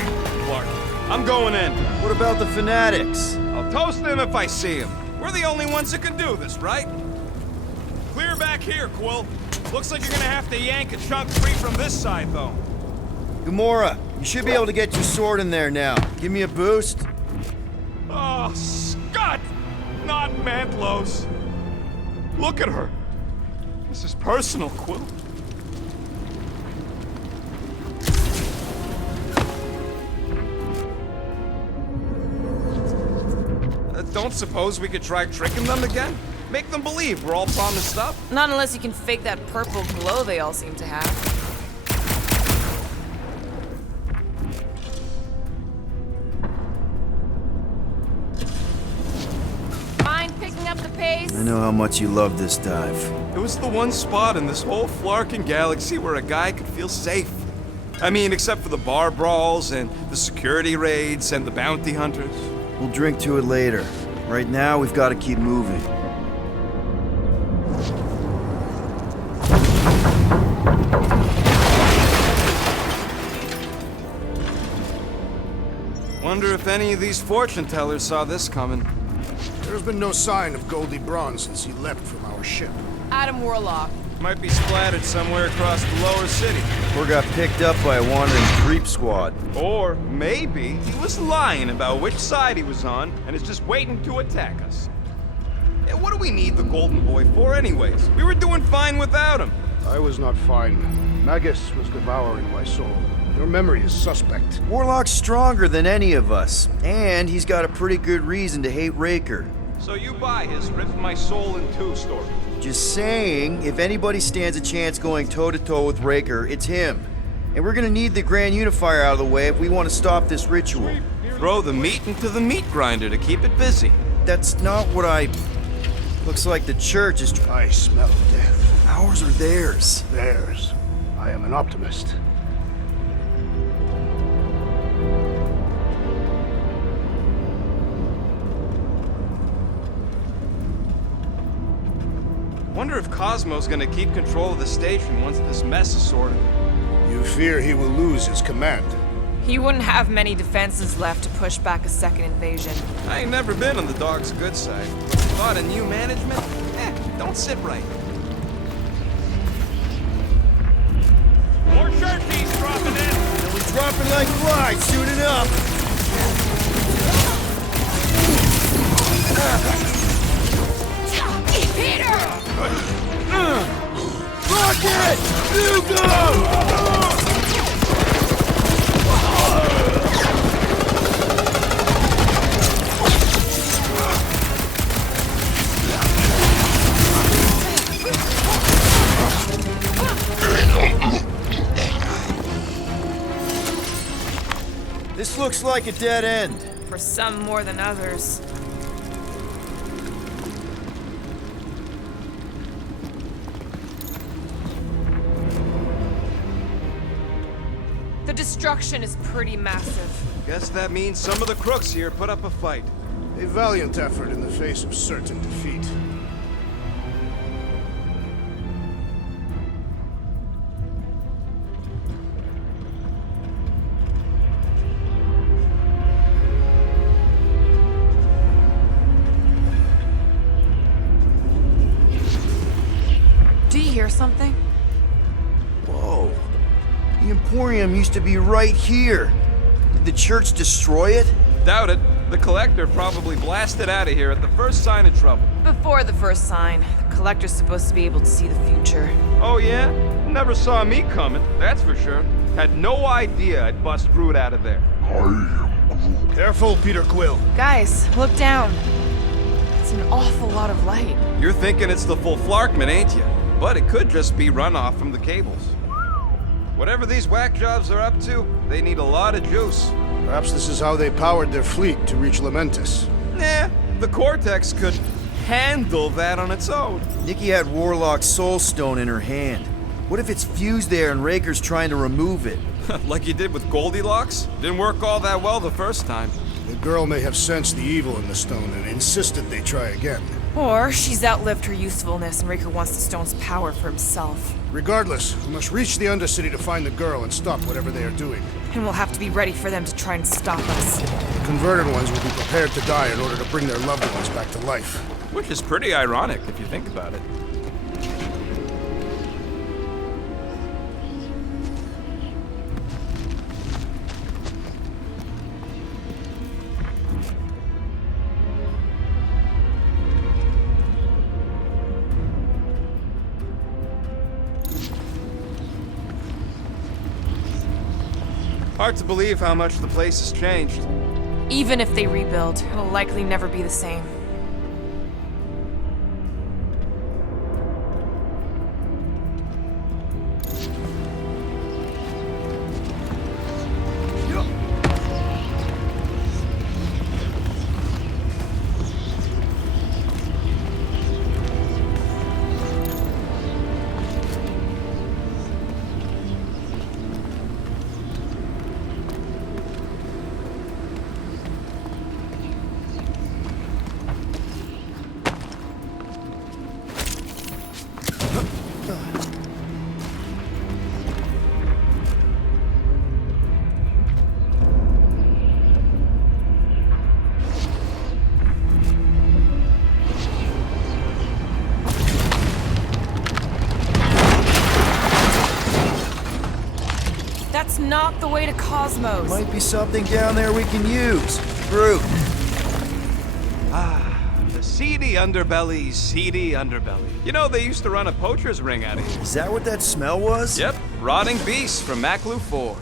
Clark, I'm going in. What about the fanatics? I'll toast them if I see them. We're the only ones that can do this, right? Clear back here, Quill. Looks like you're gonna have to yank a chunk free from this side, though. Gamora, you should be able to get your sword in there now. Give me a boost. Oh, Scott! Not Mantlos. Look at her. This is personal, Quill. Don't suppose we could try tricking them again? Make them believe we're all promised up? Not unless you can fake that purple glow they all seem to have. Mind picking up the pace? I know how much you love this dive. It was the one spot in this whole Flarkin galaxy where a guy could feel safe. I mean, except for the bar brawls and the security raids and the bounty hunters. We'll drink to it later. Right now, we've got to keep moving. Wonder if any of these fortune tellers saw this coming. There's been no sign of Goldie Braun since he left from our ship. Adam Warlock. Might be splattered somewhere across the lower city. Or got picked up by a wandering creep squad. Or maybe he was lying about which side he was on and is just waiting to attack us. Yeah, what do we need the Golden Boy for anyways? We were doing fine without him. I was not fine. Magus was devouring my soul. Your memory is suspect. Warlock's stronger than any of us, and he's got a pretty good reason to hate Raker. So you buy his rip my soul in two story. Just saying, if anybody stands a chance going toe-to-toe with Raker, it's him. And we're gonna need the Grand Unifier out of the way if we want to stop this ritual. Throw the meat into the meat grinder to keep it busy. That's not what I... Looks like the church is... I smell death. Ours or theirs? Theirs. I am an optimist. Wonder if Cosmo's gonna keep control of the station once this mess is sorted. You fear he will lose his command? He wouldn't have many defenses left to push back a second invasion. I ain't never been on the dog's good side, but the thought of new management? Don't sit right. More churchies dropping in! They'll be dropping like flies soon enough! Peter! Rocket! You go! This looks like a dead end. For some more than others. The destruction is pretty massive. Guess that means some of the crooks here put up a fight. A valiant effort in the face of certain defeat. Do you hear something? Whoa. The Emporium used to be right here. Did the church destroy it? Doubt it. The Collector probably blasted out of here at the first sign of trouble. Before the first sign, the Collector's supposed to be able to see the future. Oh yeah? Never saw me coming, that's for sure. Had no idea I'd bust Groot out of there. Careful, Peter Quill. Guys, look down. It's an awful lot of light. You're thinking it's the full Flarkman, ain't you? But it could just be runoff from the cables. Whatever these whack jobs are up to, they need a lot of juice. Perhaps this is how they powered their fleet to reach Lamentus. Nah, the Cortex could handle that on its own. Nikki had Warlock's Soul Stone in her hand. What if it's fused there and Raker's trying to remove it? Like you did with Goldilocks? Didn't work all that well the first time. The girl may have sensed the evil in the stone and insisted they try again. Or she's outlived her usefulness and Raker wants the stone's power for himself. Regardless, we must reach the Undercity to find the girl and stop whatever they are doing. And we'll have to be ready for them to try and stop us. The converted ones will be prepared to die in order to bring their loved ones back to life. Which is pretty ironic if you think about it. Hard to believe how much the place has changed. Even if they rebuild, it'll likely never be the same. That's not the way to Cosmos. Might be something down there we can use. Fruit. The seedy underbelly. You know, they used to run a poacher's ring out of here. Is that what that smell was? Yep, rotting beasts from Maklu 4.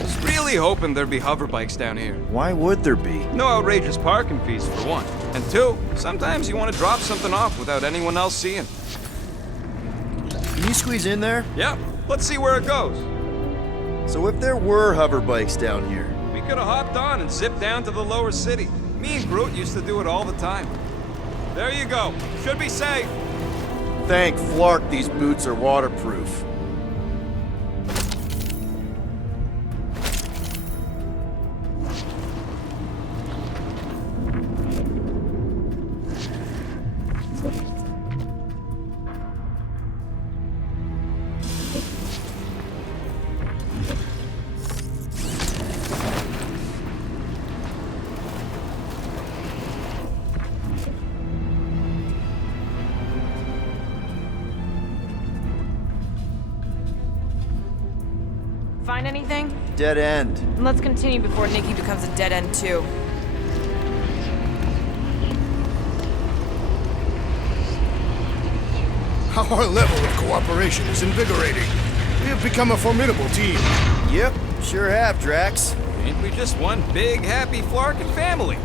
Was really hoping there'd be hover bikes down here. Why would there be? No outrageous parking fees, for one. And two, sometimes you want to drop something off without anyone else seeing. Can you squeeze in there? Yep, let's see where it goes. So if there were hover bikes down here, We could have hopped on and zipped down to the lower city. Me and Groot used to do it all the time. There you go. Should be safe. thank Flark these boots are waterproof. Find anything? Dead end. And let's continue before Nikki becomes a dead end too. Our level of cooperation is invigorating. We have become a formidable team. Yep, sure have, Drax. Ain't we just one big, happy Flarkin family?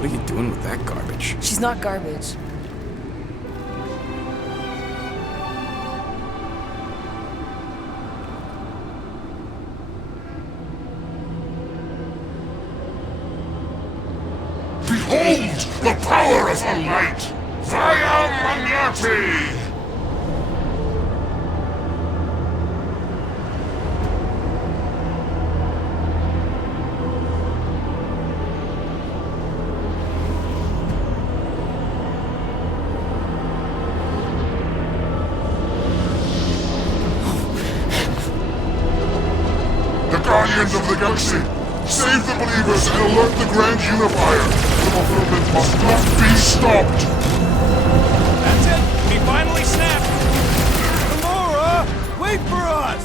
What are you doing with that garbage? She's not garbage. Behold the power of the light! Vaya Magnati! The Guardians of the Galaxy! Save the believers and alert the Grand Unifier! The fulfillment must not be stopped! That's it! We finally snapped! Gamora! Wait for us!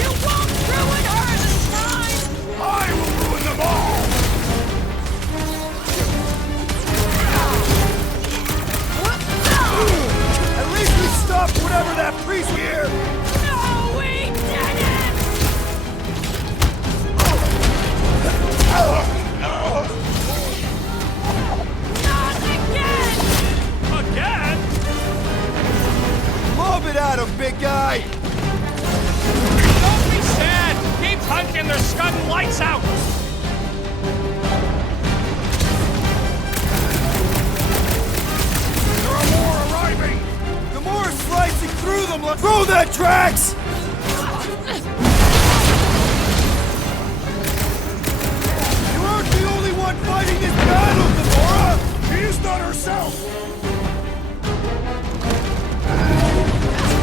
You won't ruin her this time! I will ruin them all! At least we stopped whatever that priest here! No, we didn't! Not again! Drax! You aren't the only one fighting this battle, Gamora! She is not herself!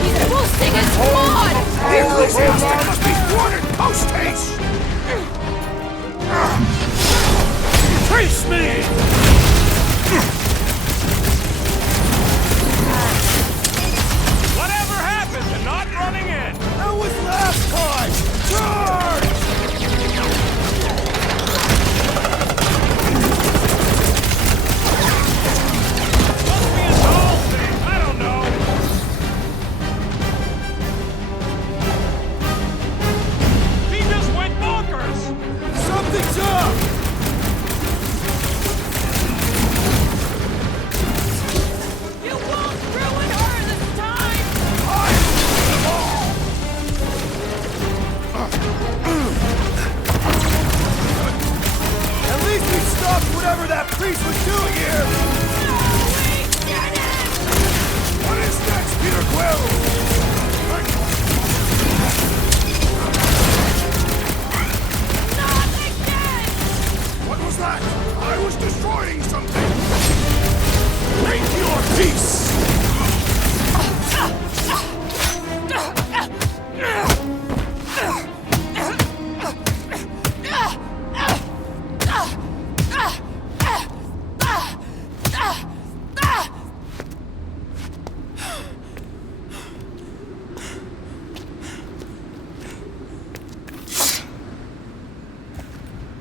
He's boosting his squad! The Ecclesiastic must be thwarted post-haste! Face me! Whatever happened to not running in? That was last time! Charge! Must be a doll thing. I don't know. He just went bonkers. Something's up! You won't ruin her this time! At least we stopped whatever that priest was doing here! What is next, Peter Quill? Not again! What was that? I was destroying something! Make your peace!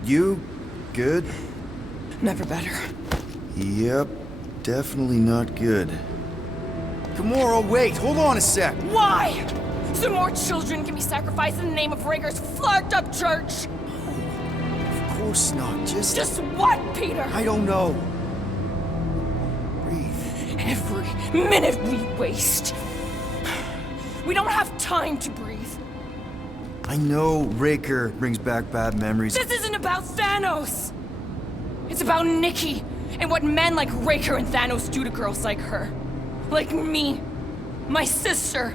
You good? Never better. Yep, definitely not good. Gamora, wait, hold on a sec. Why? So more children can be sacrificed in the name of Raker's flarked up church? Of course not, Just what, Peter? I don't know. Every minute we waste. We don't have time to breathe. I know Raker brings back bad memories. This isn't about Thanos. It's about Nikki and what men like Raker and Thanos do to girls like her. Like me. My sister.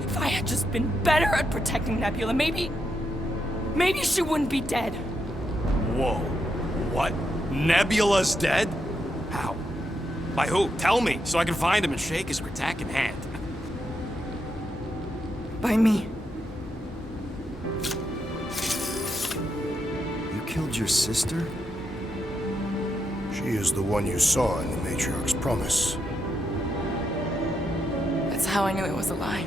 If I had just been better at protecting Nebula, maybe she wouldn't be dead. Whoa. What? Nebula's dead? How? By who? Tell me, so I can find him and shake his Kratakan hand. By me. You killed your sister? She is the one you saw in the Matriarch's promise. That's how I knew it was a lie.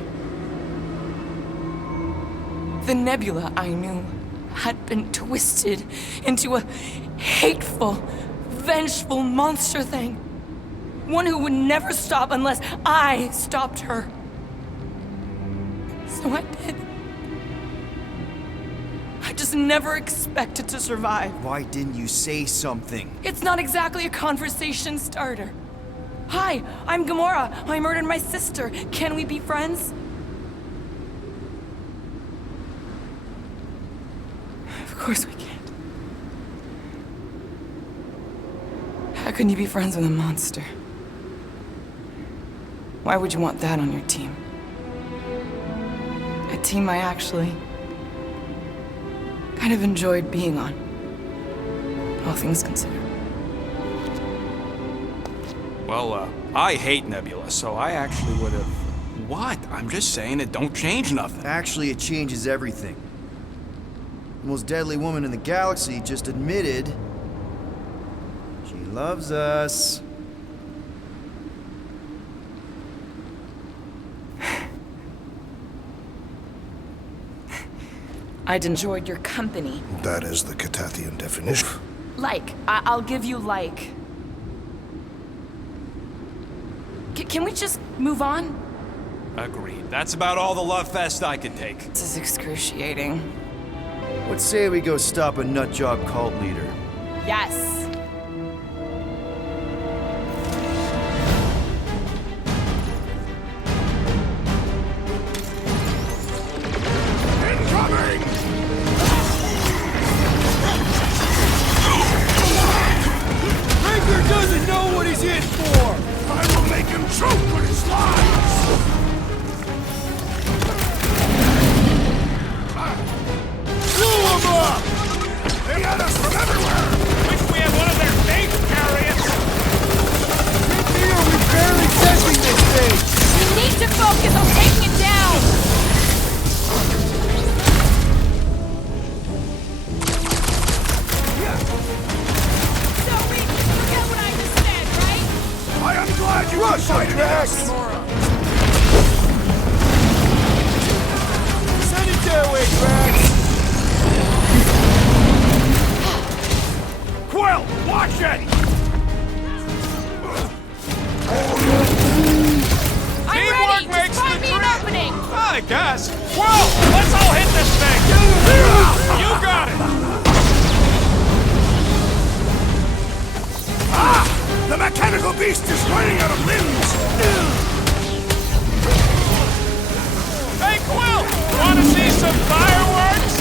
The Nebula I knew had been twisted into a hateful, vengeful monster thing. One who would never stop unless I stopped her. So I did. I just never expected to survive. Why didn't you say something? It's not exactly a conversation starter. Hi, I'm Gamora. I murdered my sister. Can we be friends? Of course we can't. How can you be friends with a monster? Why would you want that on your team? A team I actually kind of enjoyed being on. All things considered. Well, I hate Nebula, so I actually would have... What? I'm just saying it don't change nothing. Actually, it changes everything. The most deadly woman in the galaxy just admitted she loves us. I'd enjoyed your company. That is the Catathian definition. I'll give you like. Can we just move on? Agreed. That's about all the love fest I can take. This is excruciating. Let's say we go stop a nutjob cult leader. Yes. Incoming! Raker doesn't know what he's in for! I will make him choke with his lies! shit! I'm ready! Just find me an opening! I guess. Whoa! Let's all hit this thing! You got it! Ah! The mechanical beast is running out of limbs! Hey, Quill! Wanna see some fireworks?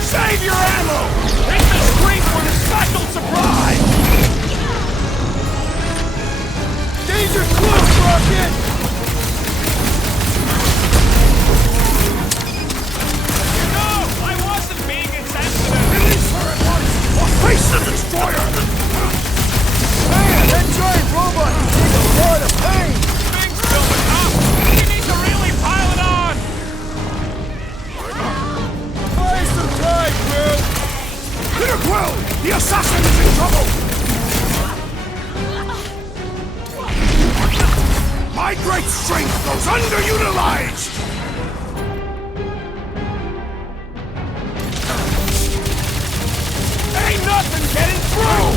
Save your ammo! Hit the street for the special surprise! Danger close, Rocket! No! I wasn't being insensitive! Release her at once, or face the destroyer! Man, that giant robot can take a lot of pain! Things building up! We need to really pile it on! Buy some time, Quill! Peter Quill! The assassin is in trouble! My great strength goes underutilized! Ain't nothing getting through!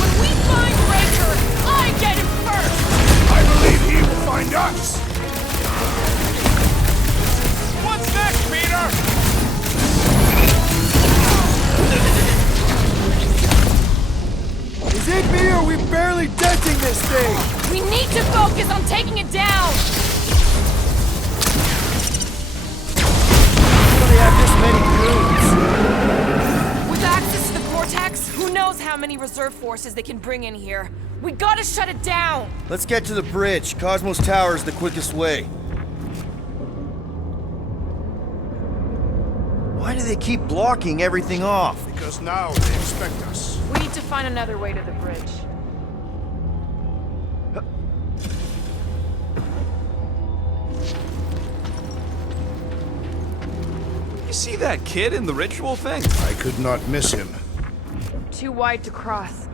When we find Raker, I get him first! I believe he will find us! What's next, Peter? Is it me or are we barely denting this thing? We need to focus on taking it down! We only have this many goons. With access to the Cortex, who knows how many reserve forces they can bring in here. We gotta shut it down! Let's get to the bridge. Cosmos Tower is the quickest way. Why do they keep blocking everything off? Because now they expect us. We need to find another way to the bridge. You see that kid in the ritual thing? I could not miss him. Too wide to cross.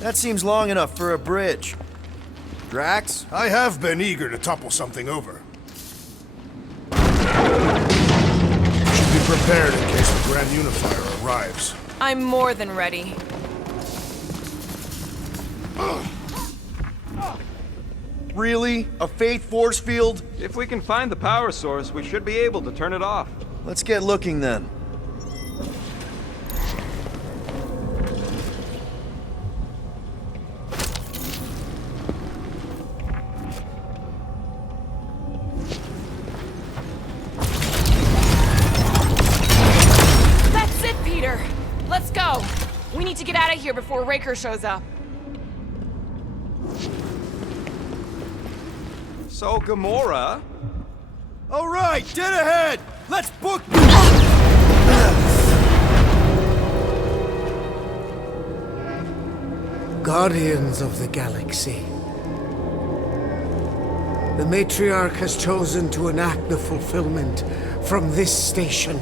That seems long enough for a bridge. Drax? I have been eager to topple something over. Should be prepared in case the Grand Unifier arrives. I'm more than ready. Really? A Faith force field? If we can find the power source, we should be able to turn it off. Let's get looking then. That's it, Peter! Let's go! We need to get out of here before Raker shows up. So, Gamora... All right, dead ahead! Let's book... Guardians of the Galaxy. The Matriarch has chosen to enact the fulfillment from this station.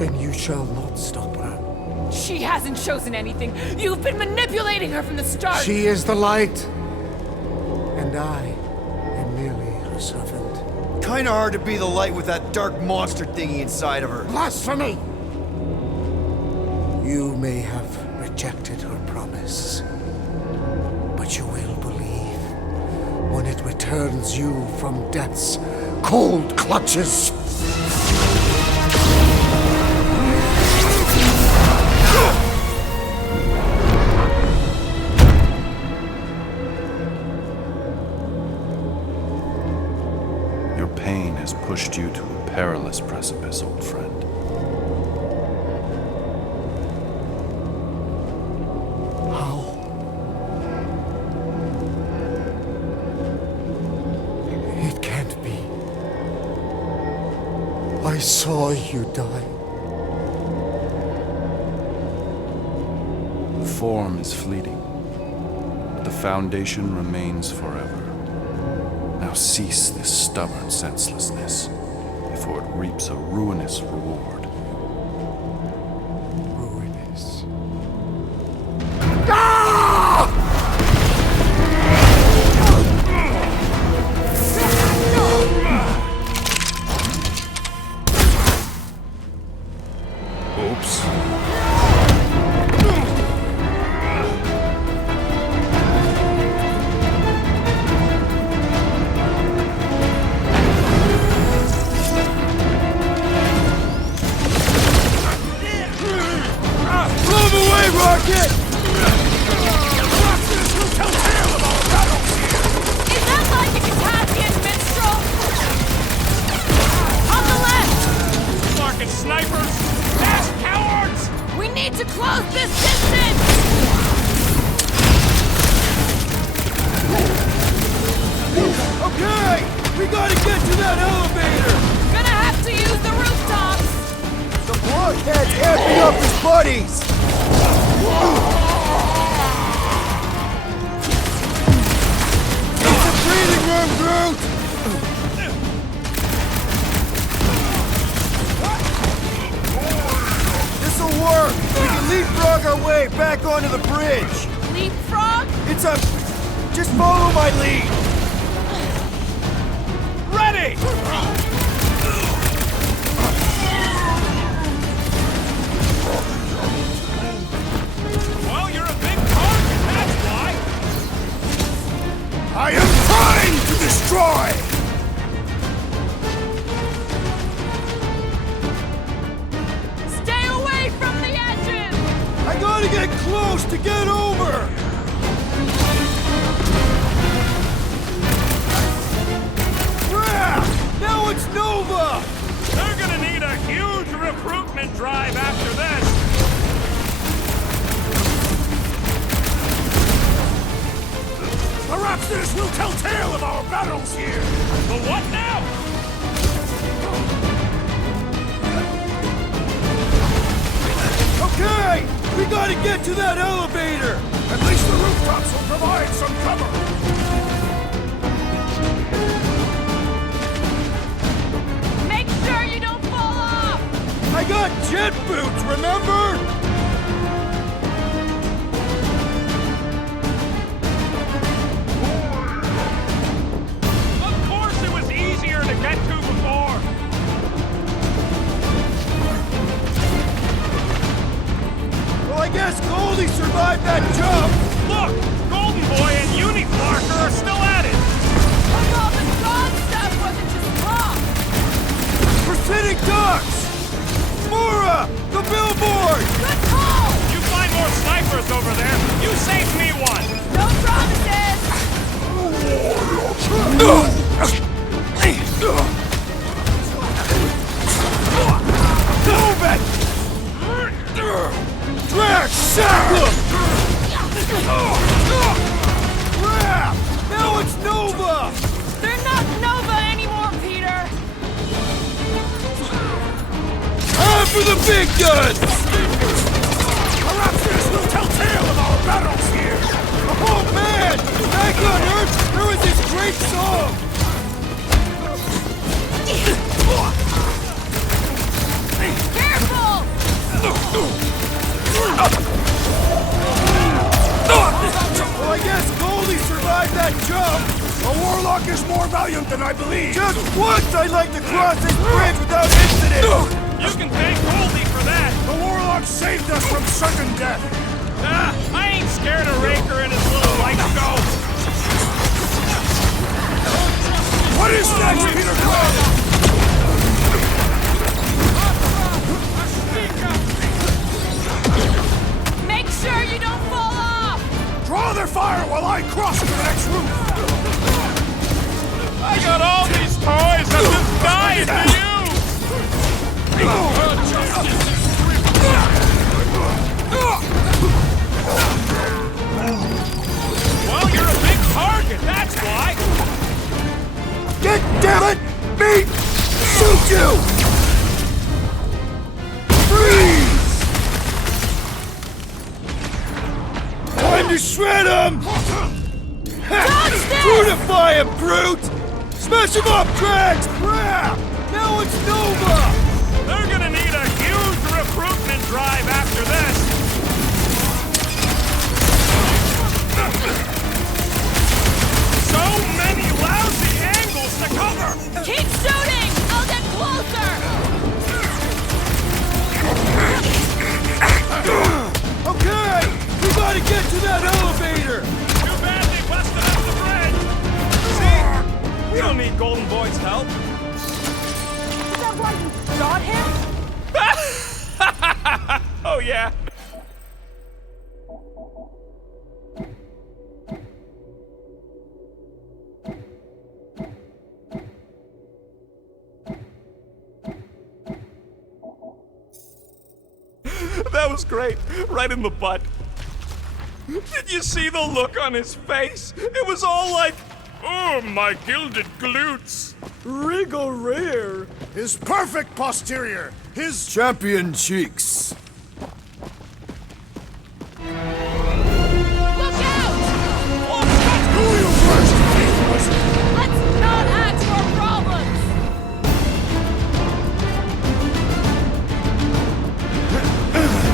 And you shall not stop her. She hasn't chosen anything. You've been manipulating her from the start. She is the light. And I am merely her servant. Kinda hard to be the light with that dark monster thingy inside of her. Blasphemy! You may have rejected her promise, but you will believe when it returns you from death's cold clutches. Your pain has pushed you to a perilous precipice, old friend. I saw you die. Form is fleeting, but the foundation remains forever. Now cease this stubborn senselessness, before it reaps a ruinous reward. Ruinous. gotta get to that elevator! Gonna have to use the rooftops! The blockhead's amping up his buddies! It's a breathing room, Groot! This'll work! We can leapfrog our way back onto the bridge! Leapfrog? It's a... Just follow my lead! Ready! Well, you're a big target, that's why! I am trying to destroy! Stay away from the edges! I gotta get close to get over! Now it's Nova! They're gonna need a huge recruitment drive after this! Perhaps this will tell tale of our battles here! The what now? Okay! We gotta get to that elevator! At least the rooftops will provide some cover! I got jet boots, remember? Of course it was easier to get to before! Well, I guess Goldie survived that jump! Look! Golden Boy and Uniflarker are still at it! I thought the God stuff wasn't just talk! Prosthetic ducks! Mora! The billboard! Good call! You find more snipers over there! You saved me one! No promises! Move it! Drax, sack him! Crap! Now it's Nova! They're not Nova anymore, Peter! For the big guns! Perhaps this will tell tale of our battles here! Oh man! Back on Earth, there was this great song! Careful! Well, I guess Goldie survived that jump! A warlock is more valiant than I believe! Just once I'd like to cross this bridge without incident! You can thank Goldie for that! The warlock saved us from certain death! I ain't scared of Raker and his little light show! What is next, Peter Quill? Make sure you don't fall off! Draw their fire while I cross to the next room! I got all these toys that just died to you! Well, you're a big target, that's why! Get damn it! Me! Shoot you! Freeze! Time to shred him! Brutify him, brute! Smash him up, Drax! Crap! Now it's Nova! They're gonna need a huge recruitment drive after this! So many lousy angles to cover! Keep shooting! I'll get closer! Okay! We gotta get to that elevator! Too bad they busted up the bridge! See? We don't need Golden Boy's help. Is that why you shot him? Oh, yeah. That was great. Right in the butt. Did you see the look on his face? It was all like, oh, my gilded glutes. Regal rear. His perfect posterior. His champion cheeks. Look out! Do you first, faithless? Let's not add to our problems!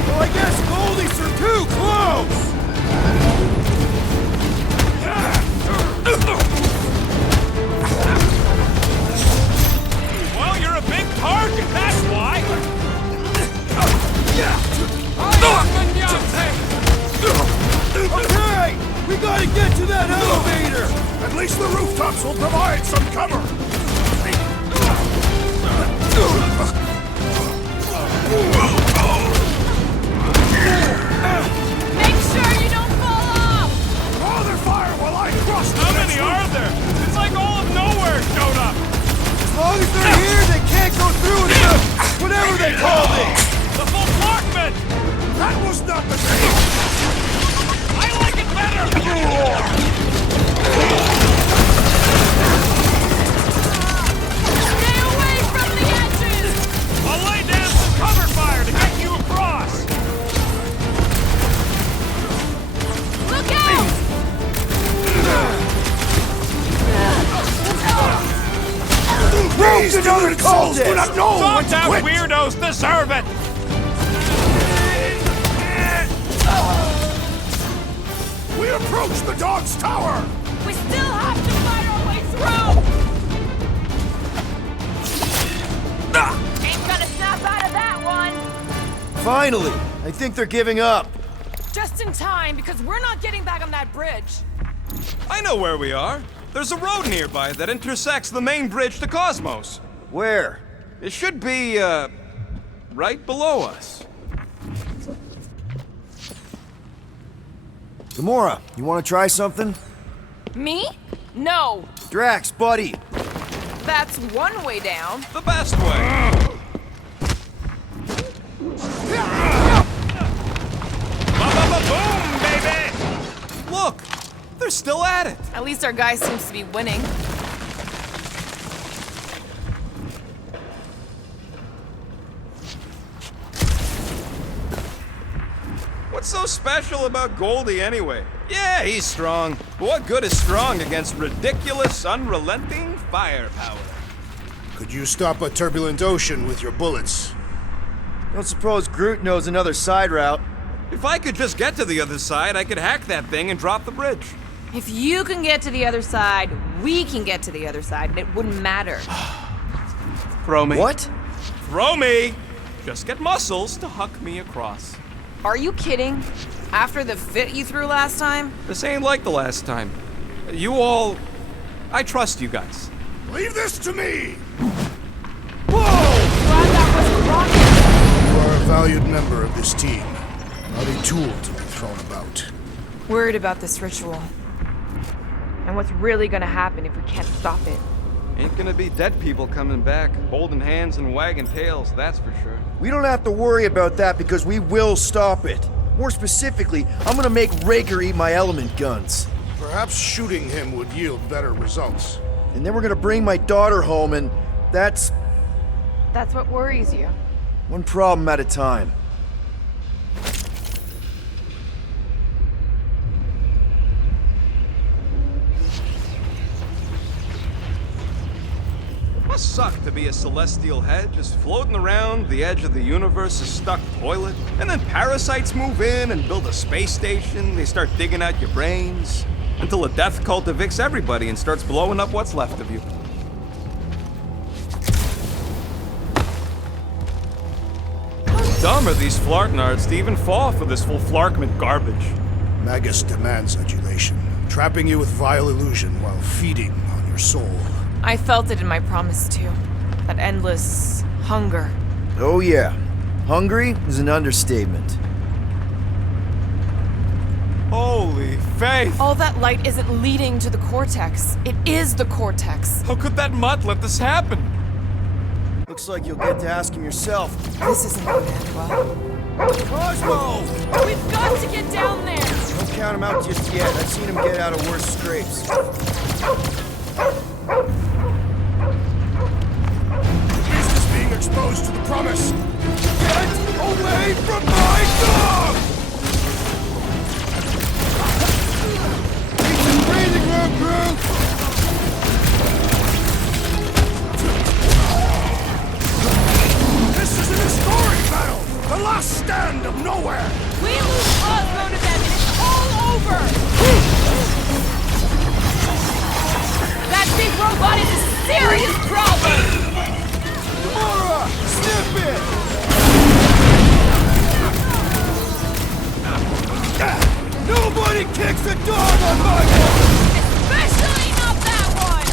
Well, I guess Goldie's are too close! Well, you're a big target, that's why! Okay! We gotta get to that elevator! At least the rooftops will provide some cover. Make sure you don't fall off! Draw their fire while I cross the How next many are there? It's like all of nowhere showed up! As long as they're here, they can't go through with the whatever they call these! The full Flockman! That was not the same! I like it better! Stay away from the edges! I'll lay down some cover fire to get you across! Look out! These another calls do not know when to Those quit! weirdos deserve it! We approach the dog's tower! We still have to fight our way through! Ain't gonna snap out of that one! Finally! I think they're giving up. Just in time, because we're not getting back on that bridge. I know where we are. There's a road nearby that intersects the main bridge to Cosmos. Where? It should be, right below us. Gamora, you want to try something? Me? No. Drax, buddy. That's one way down. The best way. Ba-ba-ba-boom, baby! Look, they're still at it. At least our guy seems to be winning. What's so special about Goldie anyway? Yeah, he's strong. But what good is strong against ridiculous, unrelenting firepower? Could you stop a turbulent ocean with your bullets? Don't suppose Groot knows another side route. If I could just get to the other side, I could hack that thing and drop the bridge. If you can get to the other side, we can get to the other side, and it wouldn't matter. Throw me. What? Throw me! Just get muscles to huck me across. Are you kidding? After the fit you threw last time? This ain't like the last time. You all... I trust you guys. Leave this to me! Glad that wasn't rocket. You are a valued member of this team, not a tool to be thrown about. Worried about this ritual. And what's really gonna happen if we can't stop it? Ain't gonna be dead people coming back, holding hands and wagging tails, that's for sure. We don't have to worry about that because we will stop it. More specifically, I'm gonna make Raker eat my element guns. Perhaps shooting him would yield better results. And then we're gonna bring my daughter home, and that's That's what worries you. one problem at a time. Must suck to be a celestial head, just floating around the edge of the universe, a stuck toilet. And then parasites move in and build a space station. They start digging out your brains. Until a death cult evicts everybody and starts blowing up what's left of you. How dumb are these Flartnards to even fall for this full Flarkment garbage? Magus demands adulation, trapping you with vile illusion while feeding on your soul. I felt it in my promise too. That endless hunger. Oh yeah. Hungry is an understatement. Holy faith! All that light isn't leading to the cortex. It is the cortex. How could that mutt let this happen? Looks like you'll get to ask him yourself. This isn't going to end well. Cosmo! We've got to get down there! Don't count him out just yet. I've seen him get out of worse scrapes. serious problem! Gamora! Snip it! Nobody kicks a dog on my wall! Especially not that one!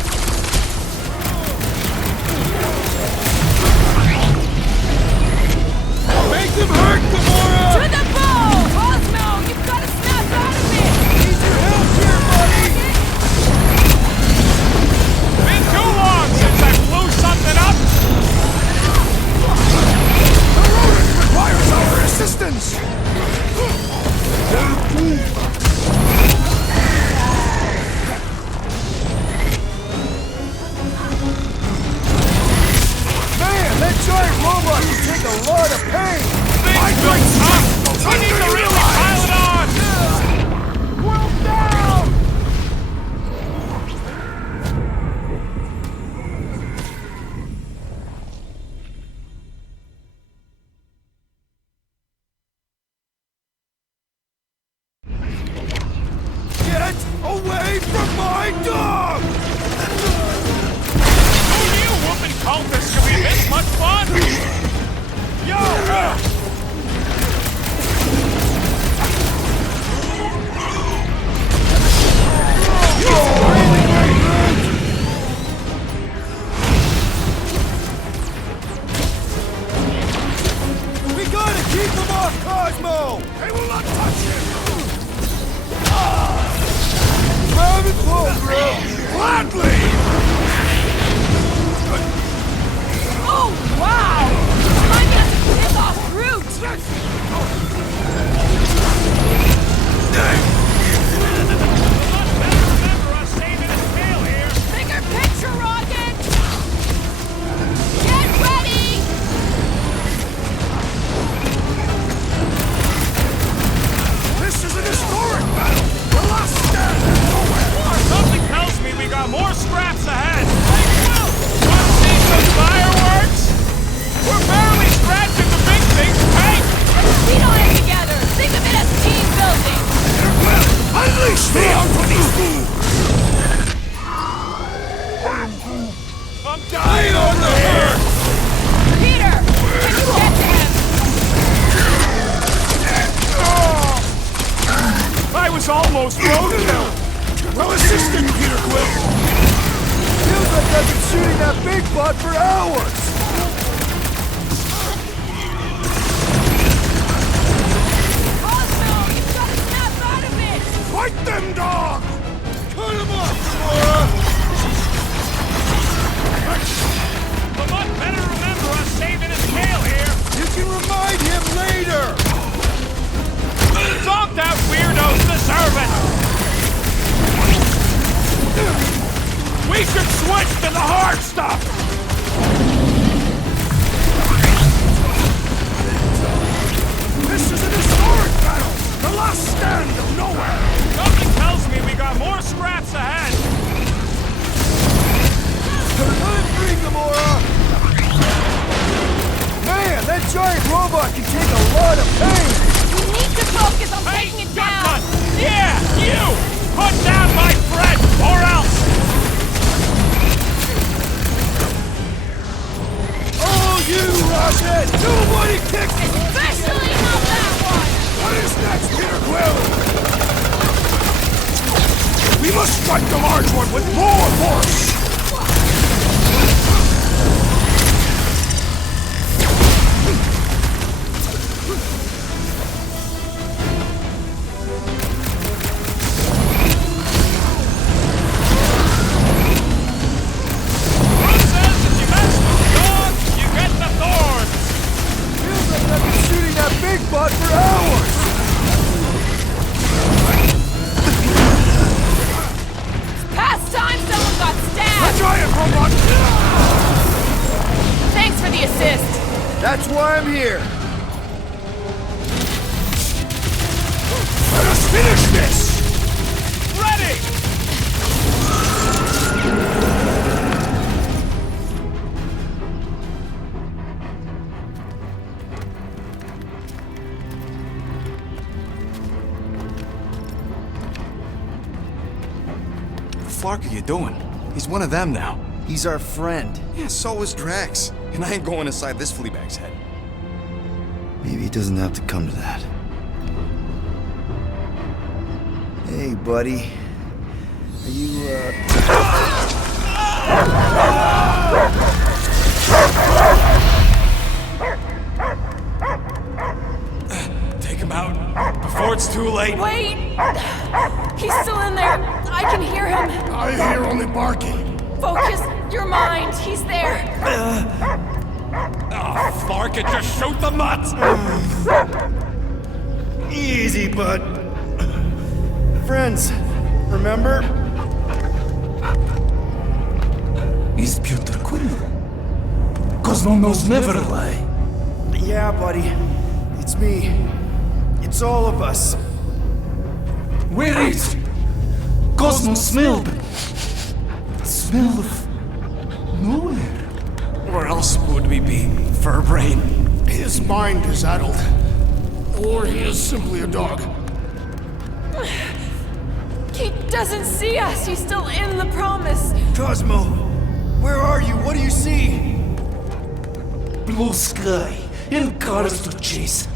Make them hurt, Gamora! To the bow! Cosmo, you've got to snap out of it! Need your help here, buddy! Been too long since I blew something up! Heroic requires our assistance! Man, that giant robot can take a lot of pain! My great tough! We need to really pile it on! Well down! Get away from my dog! Who knew whooping cultists could be this much fun? Yo! We gotta keep him off Cosmo! They will not touch him! Grab and pull, bro! Gladly! Oh, wow! Remind me to piss off Groot! Remember us saving his tail here! Bigger picture, Rocket! Get ready! This is an historic battle! The last stand of nowhere! Something tells me we got more scraps ahead! Want to see some fireworks? We're barely scratching the big things, hey! We on it together! Think of it as team building! Unleash the Anthony! I'm dying on the earth! Peter! Can you get to him? I was almost roadkill! Well assisted, Peter Quill! Feels like I've been shooting that big butt for hours! Cosmo, you've got to snap out of it! Fight them, dog! Cut him off, Gamora! Lamont better remember us saving his tail here! You can remind him later! Stomped out weirdos deserve it! We should switch to the hard stuff! This is an historic battle! The last stand of nowhere! Something tells me we got more scraps ahead! Let it free, Gamora! Man, that giant robot can take a lot of pain! We need to focus on taking it down! Yeah, you! Put down my friend, or else! Oh, you, Rocket! Nobody kicks me! Especially not that one! What is next, Peter Quill? We must strike the large one with more force! Big butt for hours! Past time someone got stabbed! A giant robot! Thanks for the assist! That's why I'm here! Let us finish this! Ready! What are you doing? He's one of them now. He's our friend. Yeah, so is Drax. And I ain't going inside this fleabag's head. Maybe it doesn't have to come to that. Hey, buddy. Are you, Take him out before it's too late. Wait! He's still in there. I can hear him. I hear only barking. Focus your mind. He's there. Oh, Clark, it just shoot the nuts! Easy, bud. Friends, remember? Is Peter Quill? Cosmo knows never lie. Yeah, buddy. It's me. It's all of us. Where is Cosmo smelled? Smell of nowhere. Where else would we be, Furbrain? His mind is addled. Or he is simply a dog. He doesn't see us. He's still in the promise. Cosmo, where are you? What do you see? Blue sky and cars to chase.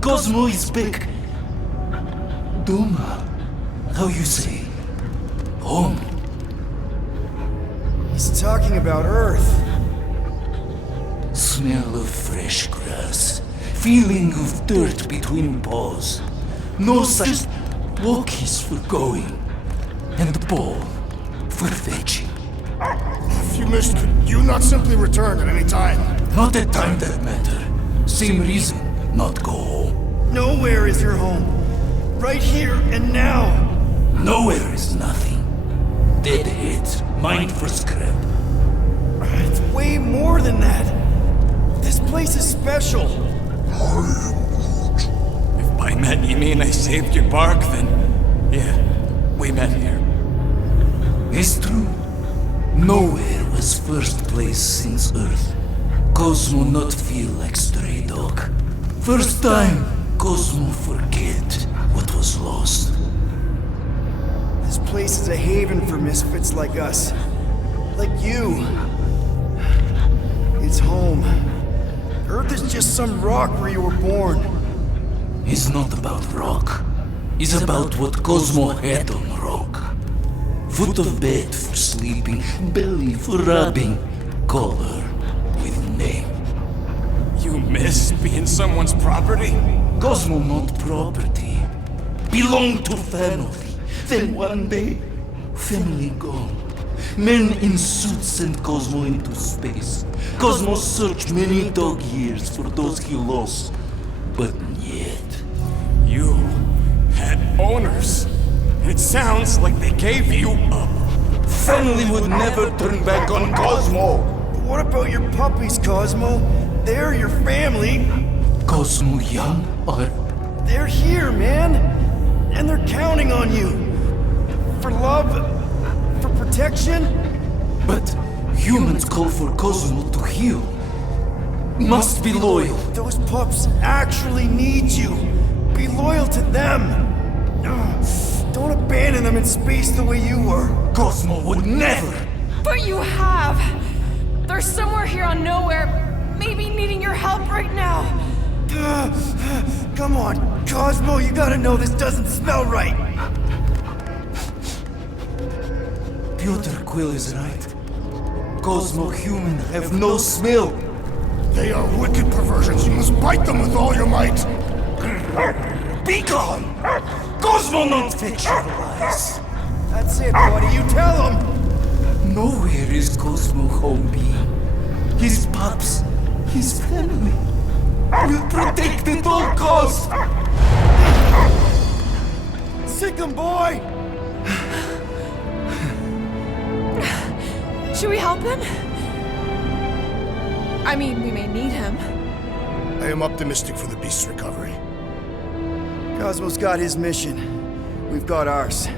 Cosmo is back. Doma, how you say? Home. He's talking about Earth. Smell of fresh grass. Feeling of dirt between paws. No such walkies for going. And the ball for fetching. If you missed, could you not simply return at any time? Not a time that matter. Same reason, not go home. Nowhere is your home. Right here and now. Nowhere is nothing. Dead heads, mind for scrap. It's way more than that. This place is special. If by met you mean I saved your bark, then yeah, we met here. It's true. Nowhere was first place since Earth. Cosmo not feel like stray dog. First time, Cosmo forget what was lost. This place is a haven for misfits like us. Like you. It's home. Earth is just some rock where you were born. It's not about rock. It's about what Cosmo had on rock. Foot of bed for sleeping, belly for rubbing, color with name. You miss being someone's property? Cosmo not property. Belong to family. Then one day, family gone. Men in suits sent Cosmo into space. Cosmo searched many dog years for those he lost. But yet... You had owners. It sounds like they gave you up. Family would never turn back on Cosmo. But what about your puppies, Cosmo? They're your family. Cosmo young or... They're here, man. And they're counting on you. For love, for protection. But humans call for Cosmo to heal. Must be loyal. Those pups actually need you. Be loyal to them. Don't abandon them in space the way you were. Cosmo would never. But you have. They're somewhere here on Nowhere, maybe needing your help right now. Come on, Cosmo, you gotta know this doesn't smell right. Peter Quill is right. Cosmo human have no smell. They are wicked perversions. You must bite them with all your might. Be gone! Cosmo not fetch your lies. That's it, buddy. You tell him. Nowhere is Cosmo home being. His pups, his family, will protect at all costs. Sick 'em, boy. Should we help him? I mean, we may need him. I am optimistic for the beast's recovery. Cosmo's got his mission. We've got ours.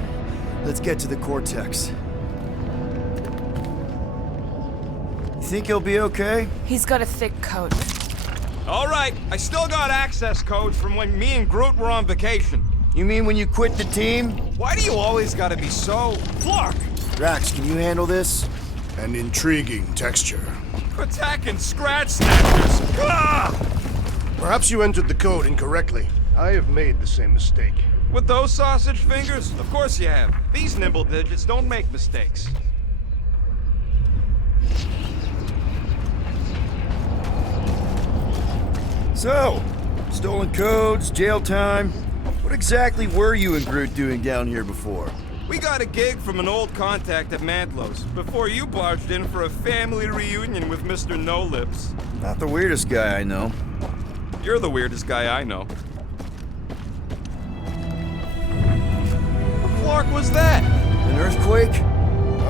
Let's get to the Cortex. You think he'll be okay? He's got a thick coat. All right, I still got access codes from when me and Groot were on vacation. You mean when you quit the team? Why do you always gotta be so... Flark! Drax, can you handle this? An intriguing texture. Attacking scratch snatchers! Ah! Perhaps you entered the code incorrectly. I have made the same mistake. With those sausage fingers? Of course you have. These nimble digits don't make mistakes. So, stolen codes, jail time. What exactly were you and Groot doing down here before? We got a gig from an old contact at Mantlo's before you barged in for a family reunion with Mr. No Lips. Not the weirdest guy I know. You're the weirdest guy I know. What flark was that? An earthquake?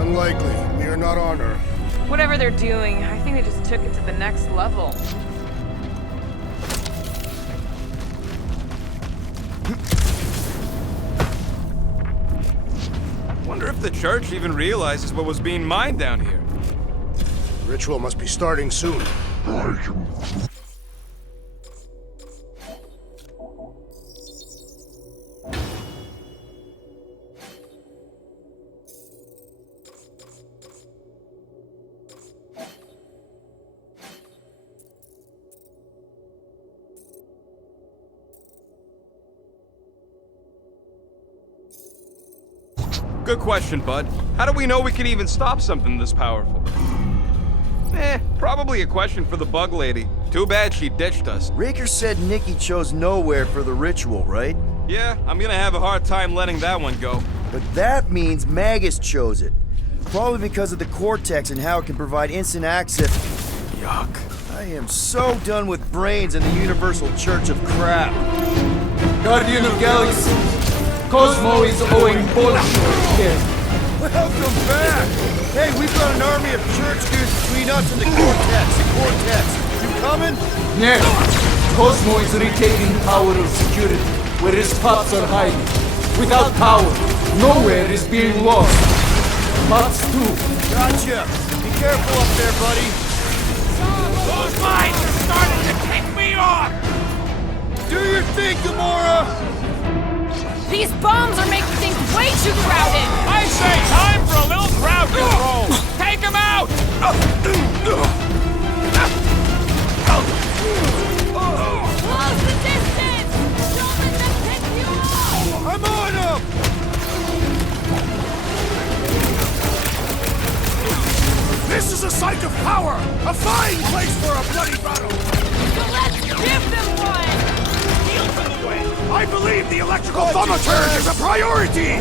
Unlikely. We are not on Earth. Whatever they're doing, I think they just took it to the next level. Wonder if the church even realizes what was being mined down here. The ritual must be starting soon. Good question, bud. How do we know we can even stop something this powerful? Probably a question for the bug lady. Too bad she ditched us. Raker said Nikki chose nowhere for the ritual, right? Yeah, I'm gonna have a hard time letting that one go. But that means Magus chose it. Probably because of the Cortex and how it can provide instant access. Yuck. I am so done with brains and the Universal Church of crap. Guardian of Galaxy, Cosmo is owing bullshit here. Welcome back! Hey, we've got an army of church dudes between us and the Cortex. You coming? No. Cosmo is retaking power of security, where his pups are hiding. Without power, nowhere is being lost. Pups too. Gotcha! Be careful up there, buddy. Those mines are starting to kick me off! Do your thing, Gamora! These bombs are making things way too crowded! I say time for a little crowd control! Take him out! Close the distance! Don't let them pick you off! I'm on him! This is a site of power! A fine place for a bloody battle! So let's give them one! I believe the electrical thaumaturge is a priority!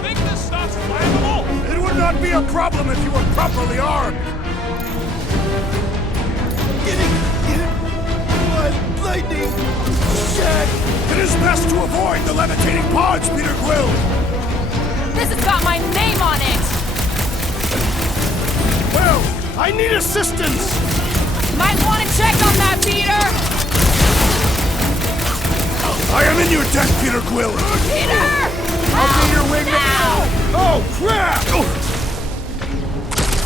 Think this stuff's flammable? It would not be a problem if you were properly armed! Lightning! Shit! It is best to avoid the levitating pods, Peter Quill! This has got my name on it! Well, I need assistance! Might want to check on that, Peter! I am in your debt, Peter Quill! Peter! I'll be your wing now! Oh, crap!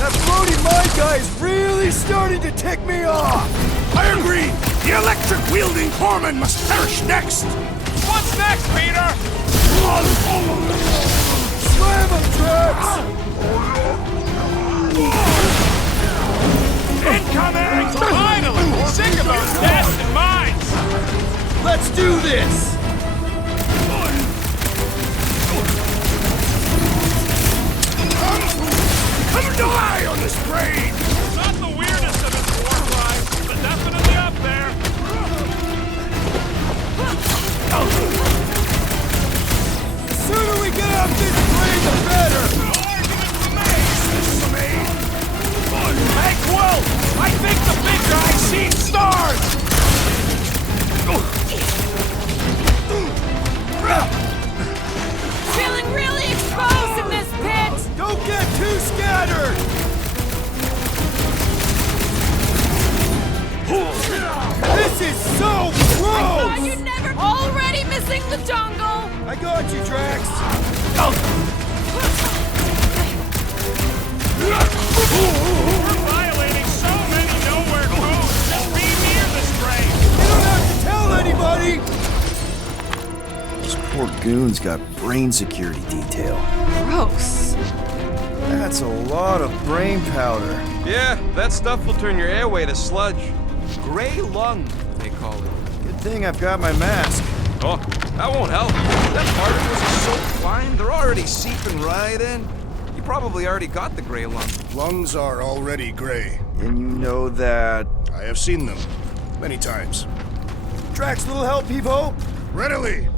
That floaty mine guy is really starting to tick me off! I agree! The electric-wielding foreman must perish next! What's next, Peter? Slam him, Drax! Incoming! Finally! Sick of those deaths and mines! Let's do this! Come die on this brain! Not the weirdest of his war crimes, but definitely up there. The sooner we get off this brain, the better! No argument for me! Hey, Quill! I think the big guy's seen stars! Feeling really exposed in this pit! Don't get too scattered! This is so gross! I thought you'd never... Already missing the jungle! I got you, Drax! We're violating so many nowhere codes! Just be near this train! You don't have to tell anybody! These poor goon's got brain security detail. Gross. That's a lot of brain powder. Yeah, that stuff will turn your airway to sludge. Gray lung, they call it. Good thing I've got my mask. Oh, that won't help. That particles are so fine, they're already seeping right in. You probably already got the gray lung. Lungs are already gray. And you know that... I have seen them. Many times. Drax, little help, Evo? Readily!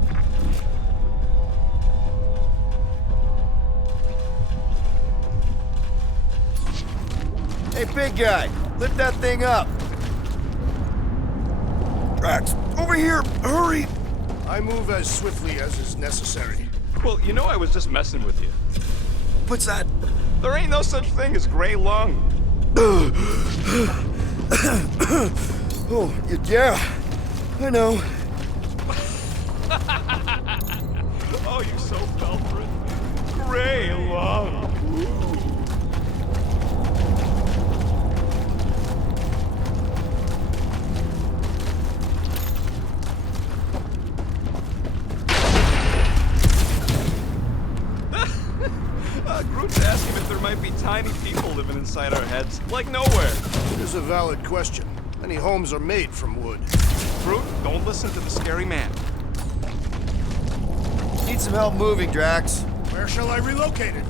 Hey, big guy, lift that thing up. Drax, over here, hurry! I move as swiftly as is necessary. Well, you know I was just messing with you. What's that? There ain't no such thing as gray lung. Oh, yeah, I know. Oh, you so fell for it. Gray lung. Groot's asking if there might be tiny people living inside our heads, like nowhere. It is a valid question. Many homes are made from wood. Groot, don't listen to the scary man. Need some help moving, Drax. Where shall I relocate it?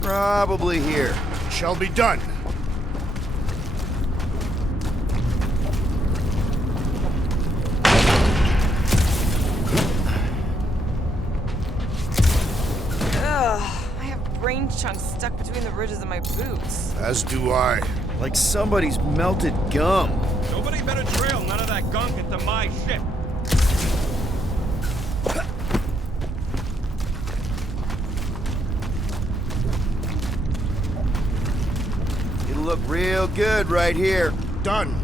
Probably here. Shall be done. I have brain chunks stuck between the ridges of my boots. As do I. Like somebody's melted gum. Nobody better trail none of that gunk into my ship. It'll look real good right here. Done.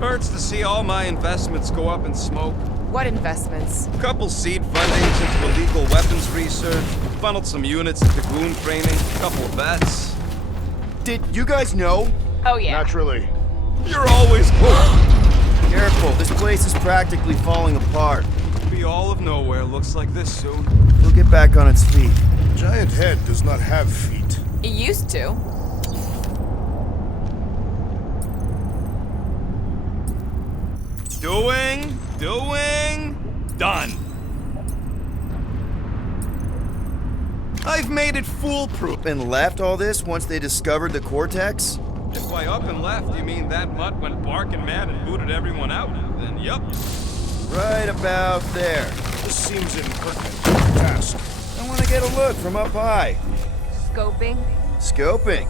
Hurts to see all my investments go up in smoke. What investments? Couple seed fundings into illegal weapons research, funneled some units into goon training, couple of vets. Did you guys know? Oh, yeah. Naturally. You're always Careful, this place is practically falling apart. be all of nowhere looks like this soon. It'll get back on its feet. Giant head does not have feet. It used to. Doing, done. I've made it foolproof. And left all this once they discovered the Cortex? If by up and left you mean that mutt went barking mad and booted everyone out, then yup. Right about there. This seems impertinent to the task. I want to get a look from up high. Scoping? Scoping?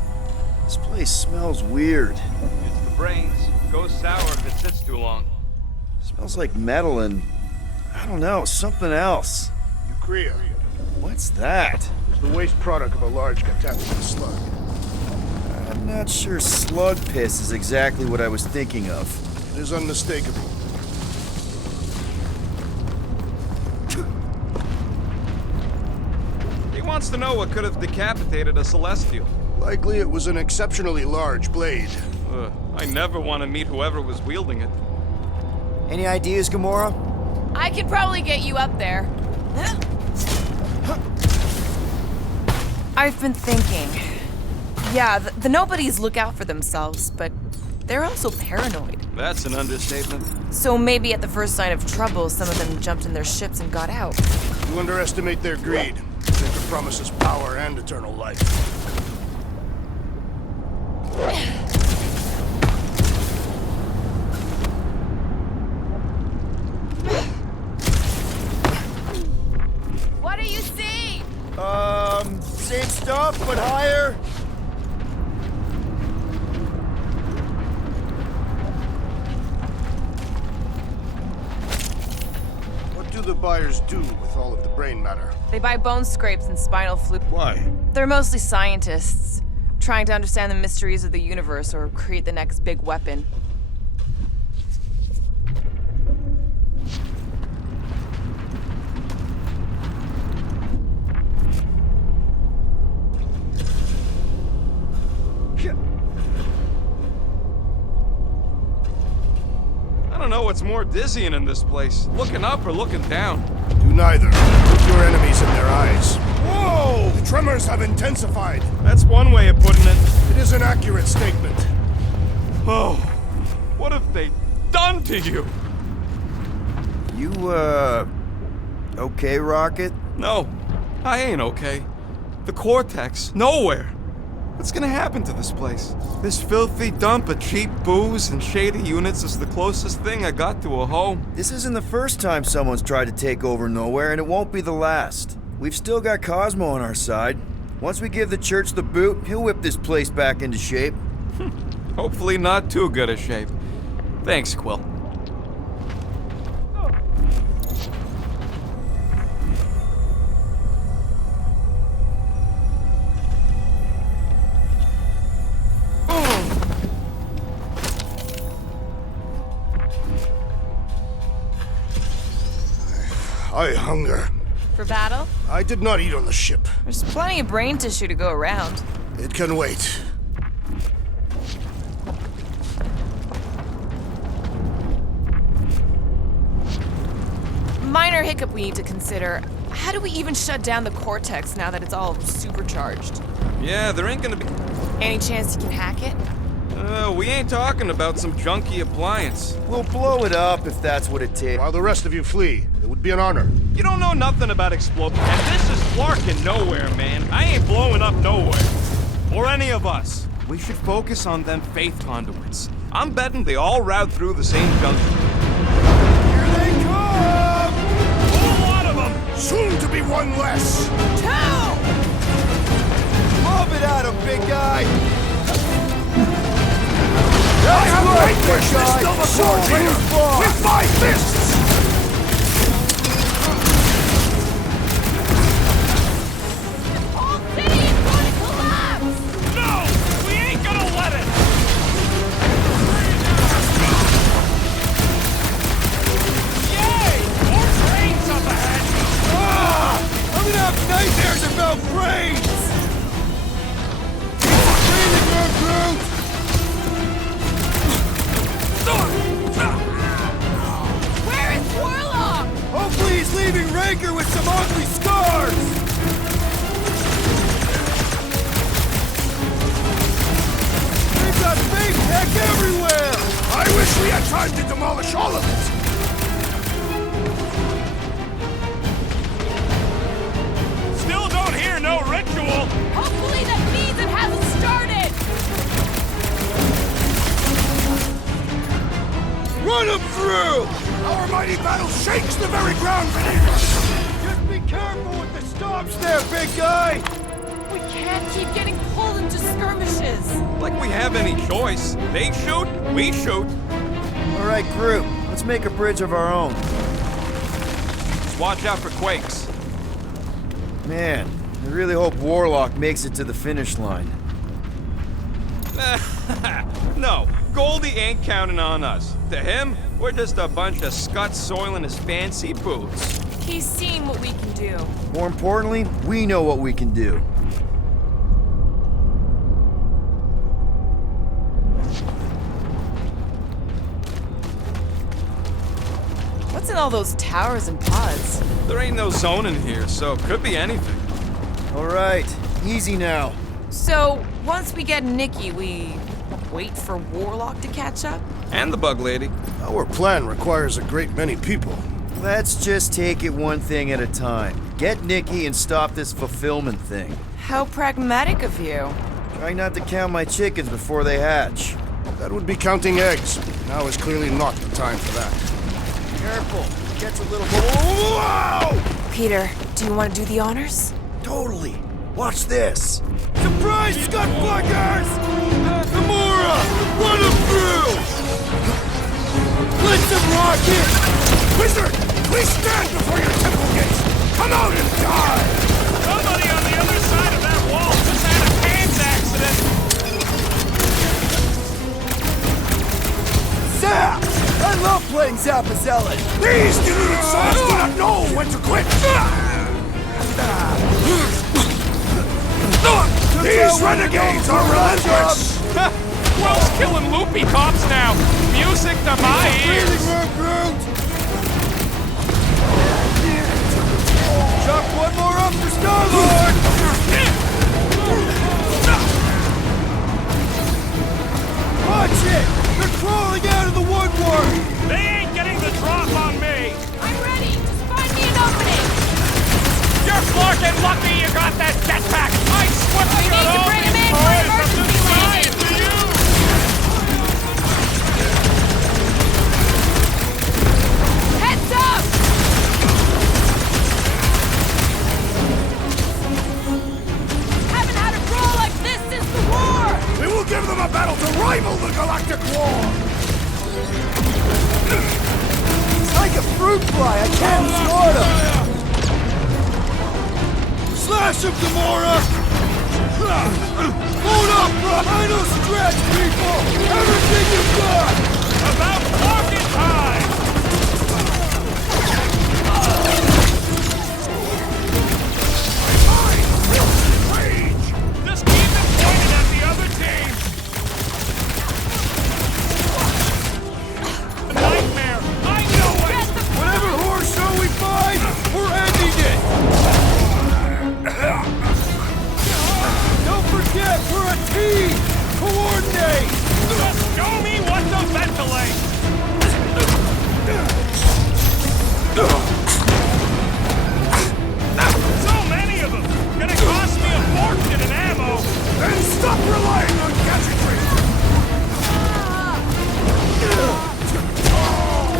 This place smells weird. It's the brains. Goes sour if it sits too long. Smells like metal and, I don't know, something else. Eucrea. What's that? It's the waste product of a large Catathian slug. I'm not sure slug piss is exactly what I was thinking of. It is unmistakable. He wants to know what could have decapitated a Celestial. Likely it was an exceptionally large blade. I never want to meet whoever was wielding it. Any ideas, Gamora? I can probably get you up there. I've been thinking. Yeah, the nobodies look out for themselves, but they're also paranoid. That's an understatement. So maybe at the first sign of trouble, some of them jumped in their ships and got out. You underestimate their greed. They could promise us power and eternal life. What do you see? Same stuff, but higher. What do the buyers do with all of the brain matter? They buy bone scrapes and spinal fluid. Why? They're mostly scientists, trying to understand the mysteries of the universe or create the next big weapon. don't know what's more dizzying in this place. Looking up or looking down. Do neither. Look your enemies in their eyes. Whoa! The tremors have intensified. That's one way of putting it. It is an accurate statement. Oh, what have they done to you? You, okay, Rocket? No, I ain't okay. The Cortex, nowhere. What's gonna happen to this place? This filthy dump of cheap booze and shady units is the closest thing I got to a home. This isn't the first time someone's tried to take over Nowhere, and it won't be the last. We've still got Cosmo on our side. Once we give the church the boot, he'll whip this place back into shape. Hopefully not too good a shape. Thanks, Quill. I hunger. For battle? I did not eat on the ship. There's plenty of brain tissue to go around. It can wait. Minor hiccup we need to consider. How do we even shut down the Cortex now that it's all supercharged? Yeah, there ain't gonna be... Any chance you can hack it? We ain't talking about some junky appliance. We'll blow it up if that's what it takes. While the rest of you flee, it would be an honor. You don't know nothing about explosions. And this is Flarkin' Nowhere, man. I ain't blowing up nowhere. Or any of us. We should focus on them faith conduits. I'm betting they all route through the same junction. Here they come! A whole lot of them! Soon to be one less! Two! Mob it at him, big guy! I have right fist of the sword here! With my fists! Whole city is going to collapse! No! We ain't gonna let it! Yay! More trains up ahead! I'm gonna have nightmares about brains! Where is Warlock? Hopefully he's leaving Raker with some ugly scars! They've got fake tech everywhere! I wish we had time to demolish all of it! Still don't hear no ritual! Hopefully that means it hasn't started! Run him through! Our mighty battle shakes the very ground beneath us! Just be careful with the stops there, big guy! We can't keep getting pulled into skirmishes. Like we have any choice. They shoot, we shoot. All right, group. Let's make a bridge of our own. Just watch out for quakes. Man, I really hope Warlock makes it to the finish line. No, Goldie ain't counting on us. To him, we're just a bunch of scuts soiling his fancy boots. He's seen what we can do. More importantly, we know what we can do. What's in all those towers and pods? There ain't no zone in here, so could be anything. All right, easy now. So, once we get Nikki, we wait for Warlock to catch up? And the bug lady. Our plan requires a great many people. Let's just take it one thing at a time. Get Nikki and stop this fulfillment thing. How pragmatic of you. Try not to count my chickens before they hatch. That would be counting eggs. Now is clearly not the time for that. Careful, it gets a little... Whoa! Peter, do you want to do the honors? Totally. Watch this. Surprise, Scott Buggers! Gamora, run him through! Blitz him, Rocket! Wizard, please stand before your temple gates! Come out and die! Somebody on the other side of that wall just had a pants accident! Zap! I love playing Zappazelli! These deluded souls do not know when to quit! These renegades are relentless! Quill's killing loopy cops now! music to my ears! Chuck one more up for Star-Lord! Watch it! They're crawling out of the woodwork! They ain't getting the drop on me! I'm ready! Just find me an opening! You're fucking lucky you got that jetpack! I swept We need to bring him in for emergency landing! to you! Heads up! Haven't had a brawl like this since the war! We will give them a battle to rival the Galactic War! It's like a fruit fly, I can't swat him! Slash him, Gamora! Hold up, bro! Final stretch, people! Everything you've got! About fucking time! Rage! Just keep it pointed at the other team! A nightmare! I know it! Whatever horse show we find, we're ending it! Don't forget, we're a team! Coordinate! Just show me what to ventilate! So many of them! Gonna cost me a fortune in ammo! Then stop relying on gadgetry!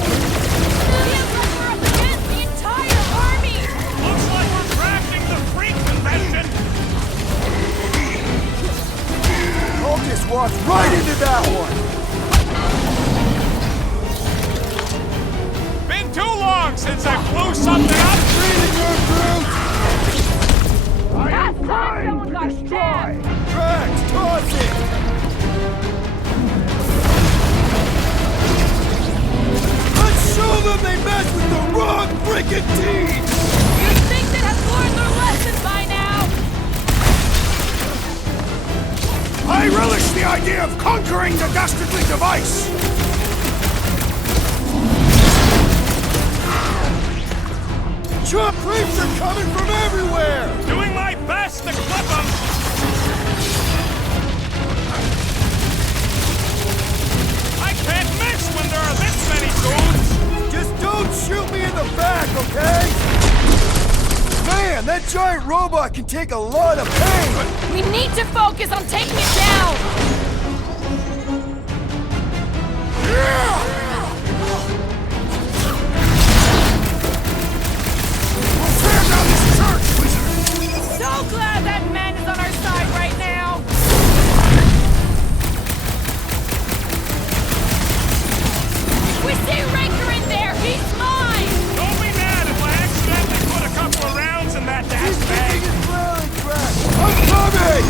Feels like we're up against the entire army! Looks like we're crashing the freak convention! Cultists walked right into that one! Been too long since I blew something up! Last time someone got stabbed! Drax, toss it! Let's show them they messed with the wrong freaking team! You'd think they'd have learned their lesson by now! I relish the idea of conquering the dastardly device! Trump creeps are coming from everywhere! Doing my best to clip them! I can't miss when there are this many goons! Just don't shoot me in the back, okay? Man, that giant robot can take a lot of pain! We need to focus on taking it down! Tear down this church, wizard! So glad that man is on our side right now! We see Raker in there! He's mine! Don't be mad if I accidentally put a couple of rounds in that dash bag! I'm coming!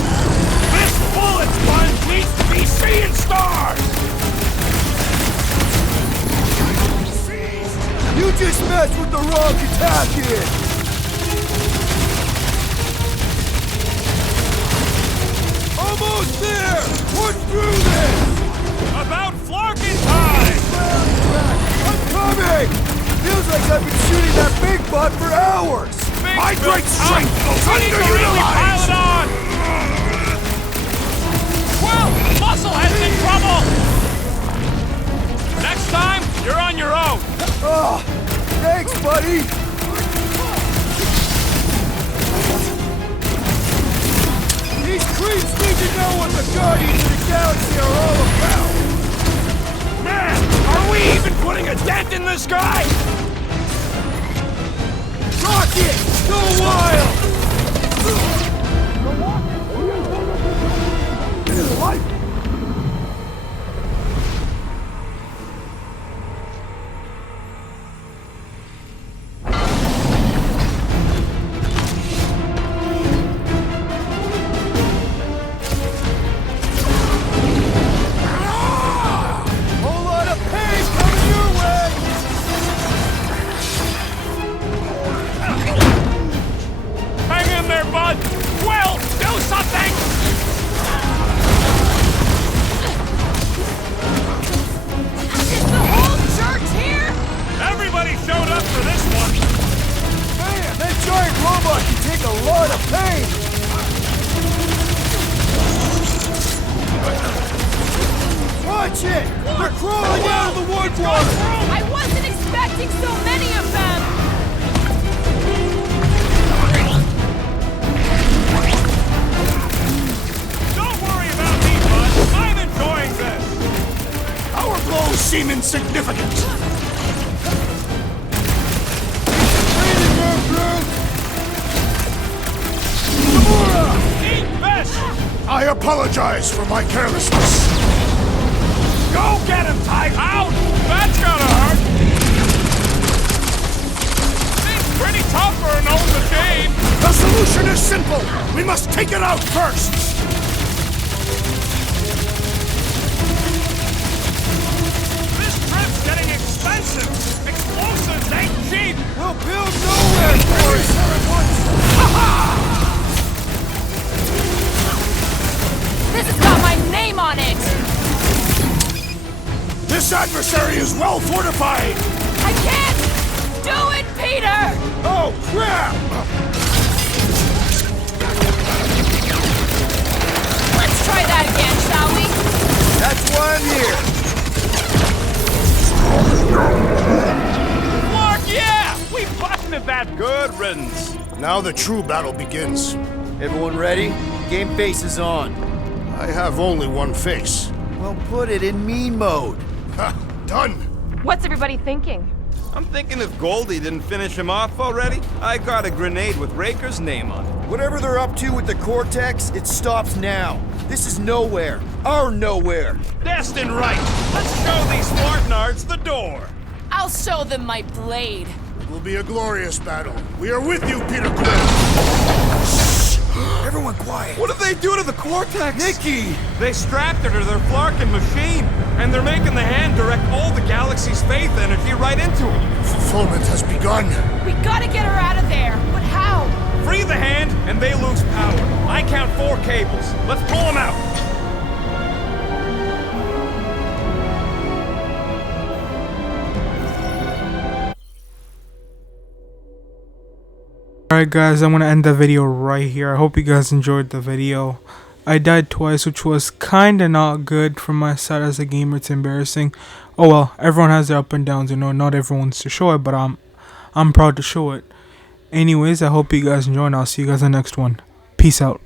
This bullet sponge needs to be seeing stars! You just messed with the wrong Katakian! Almost there! Push through this! About flarking time! I'm coming! Feels like I've been shooting that big butt for hours! My great strength goes Really pile underutilized! it on! Well, Muscle has been trouble! Next time, you're on your own! Oh, thanks, buddy! These creeps need to know what the Guardians of the Galaxy are all about! Man, are we even putting a dent in this guy? Rocket! Go wild! Hey! Watch it! They're crawling out of the wood water! I wasn't expecting so many of them! Don't worry about me, bud. I'm enjoying this. Our blows seem insignificant. Eat this! I apologize for my carelessness. Go get him, Tiger! Out! That's gonna hurt! Seems pretty tough for an old machine. The solution is simple. We must take it out first. This trip's getting expensive. Explosives ain't cheap. We'll build nowhere for it. This has got my name on it! This adversary is well fortified. I can't do it, Peter! Oh, crap! Let's try that again, shall we? That's why I'm here. Mark, yeah! We busted that. Good riddance. Now the true battle begins. Everyone ready? Game face is on. I have only one face. Well, put it in mean mode. Ha! Done! What's everybody thinking? I'm thinking if Goldie didn't finish him off already, I got a grenade with Raker's name on it. Whatever they're up to with the Cortex, it stops now. This is nowhere. Our nowhere. Destined right. Let's show these Spartanards the door. I'll show them my blade. It will be a glorious battle. We are with you, Peter Quill. Everyone quiet. What did they do to the Cortex? Nikki! They strapped her to their Flarkin machine, and they're making the hand direct all the galaxy's faith energy right into it. Fulfillment has begun. We gotta get her out of there, but how? Free the hand, and they lose power. I count 4 cables. Let's pull them out. Alright guys, I'm going to end the video right here. I hope you guys enjoyed the video. I died twice, which was kinda not good from my side as a gamer. It's embarrassing. Oh well, everyone has their up and downs, you know, not everyone wants to show it, but I'm proud to show it. Anyways, I hope you guys enjoy, and I'll see you guys in the next one. Peace out.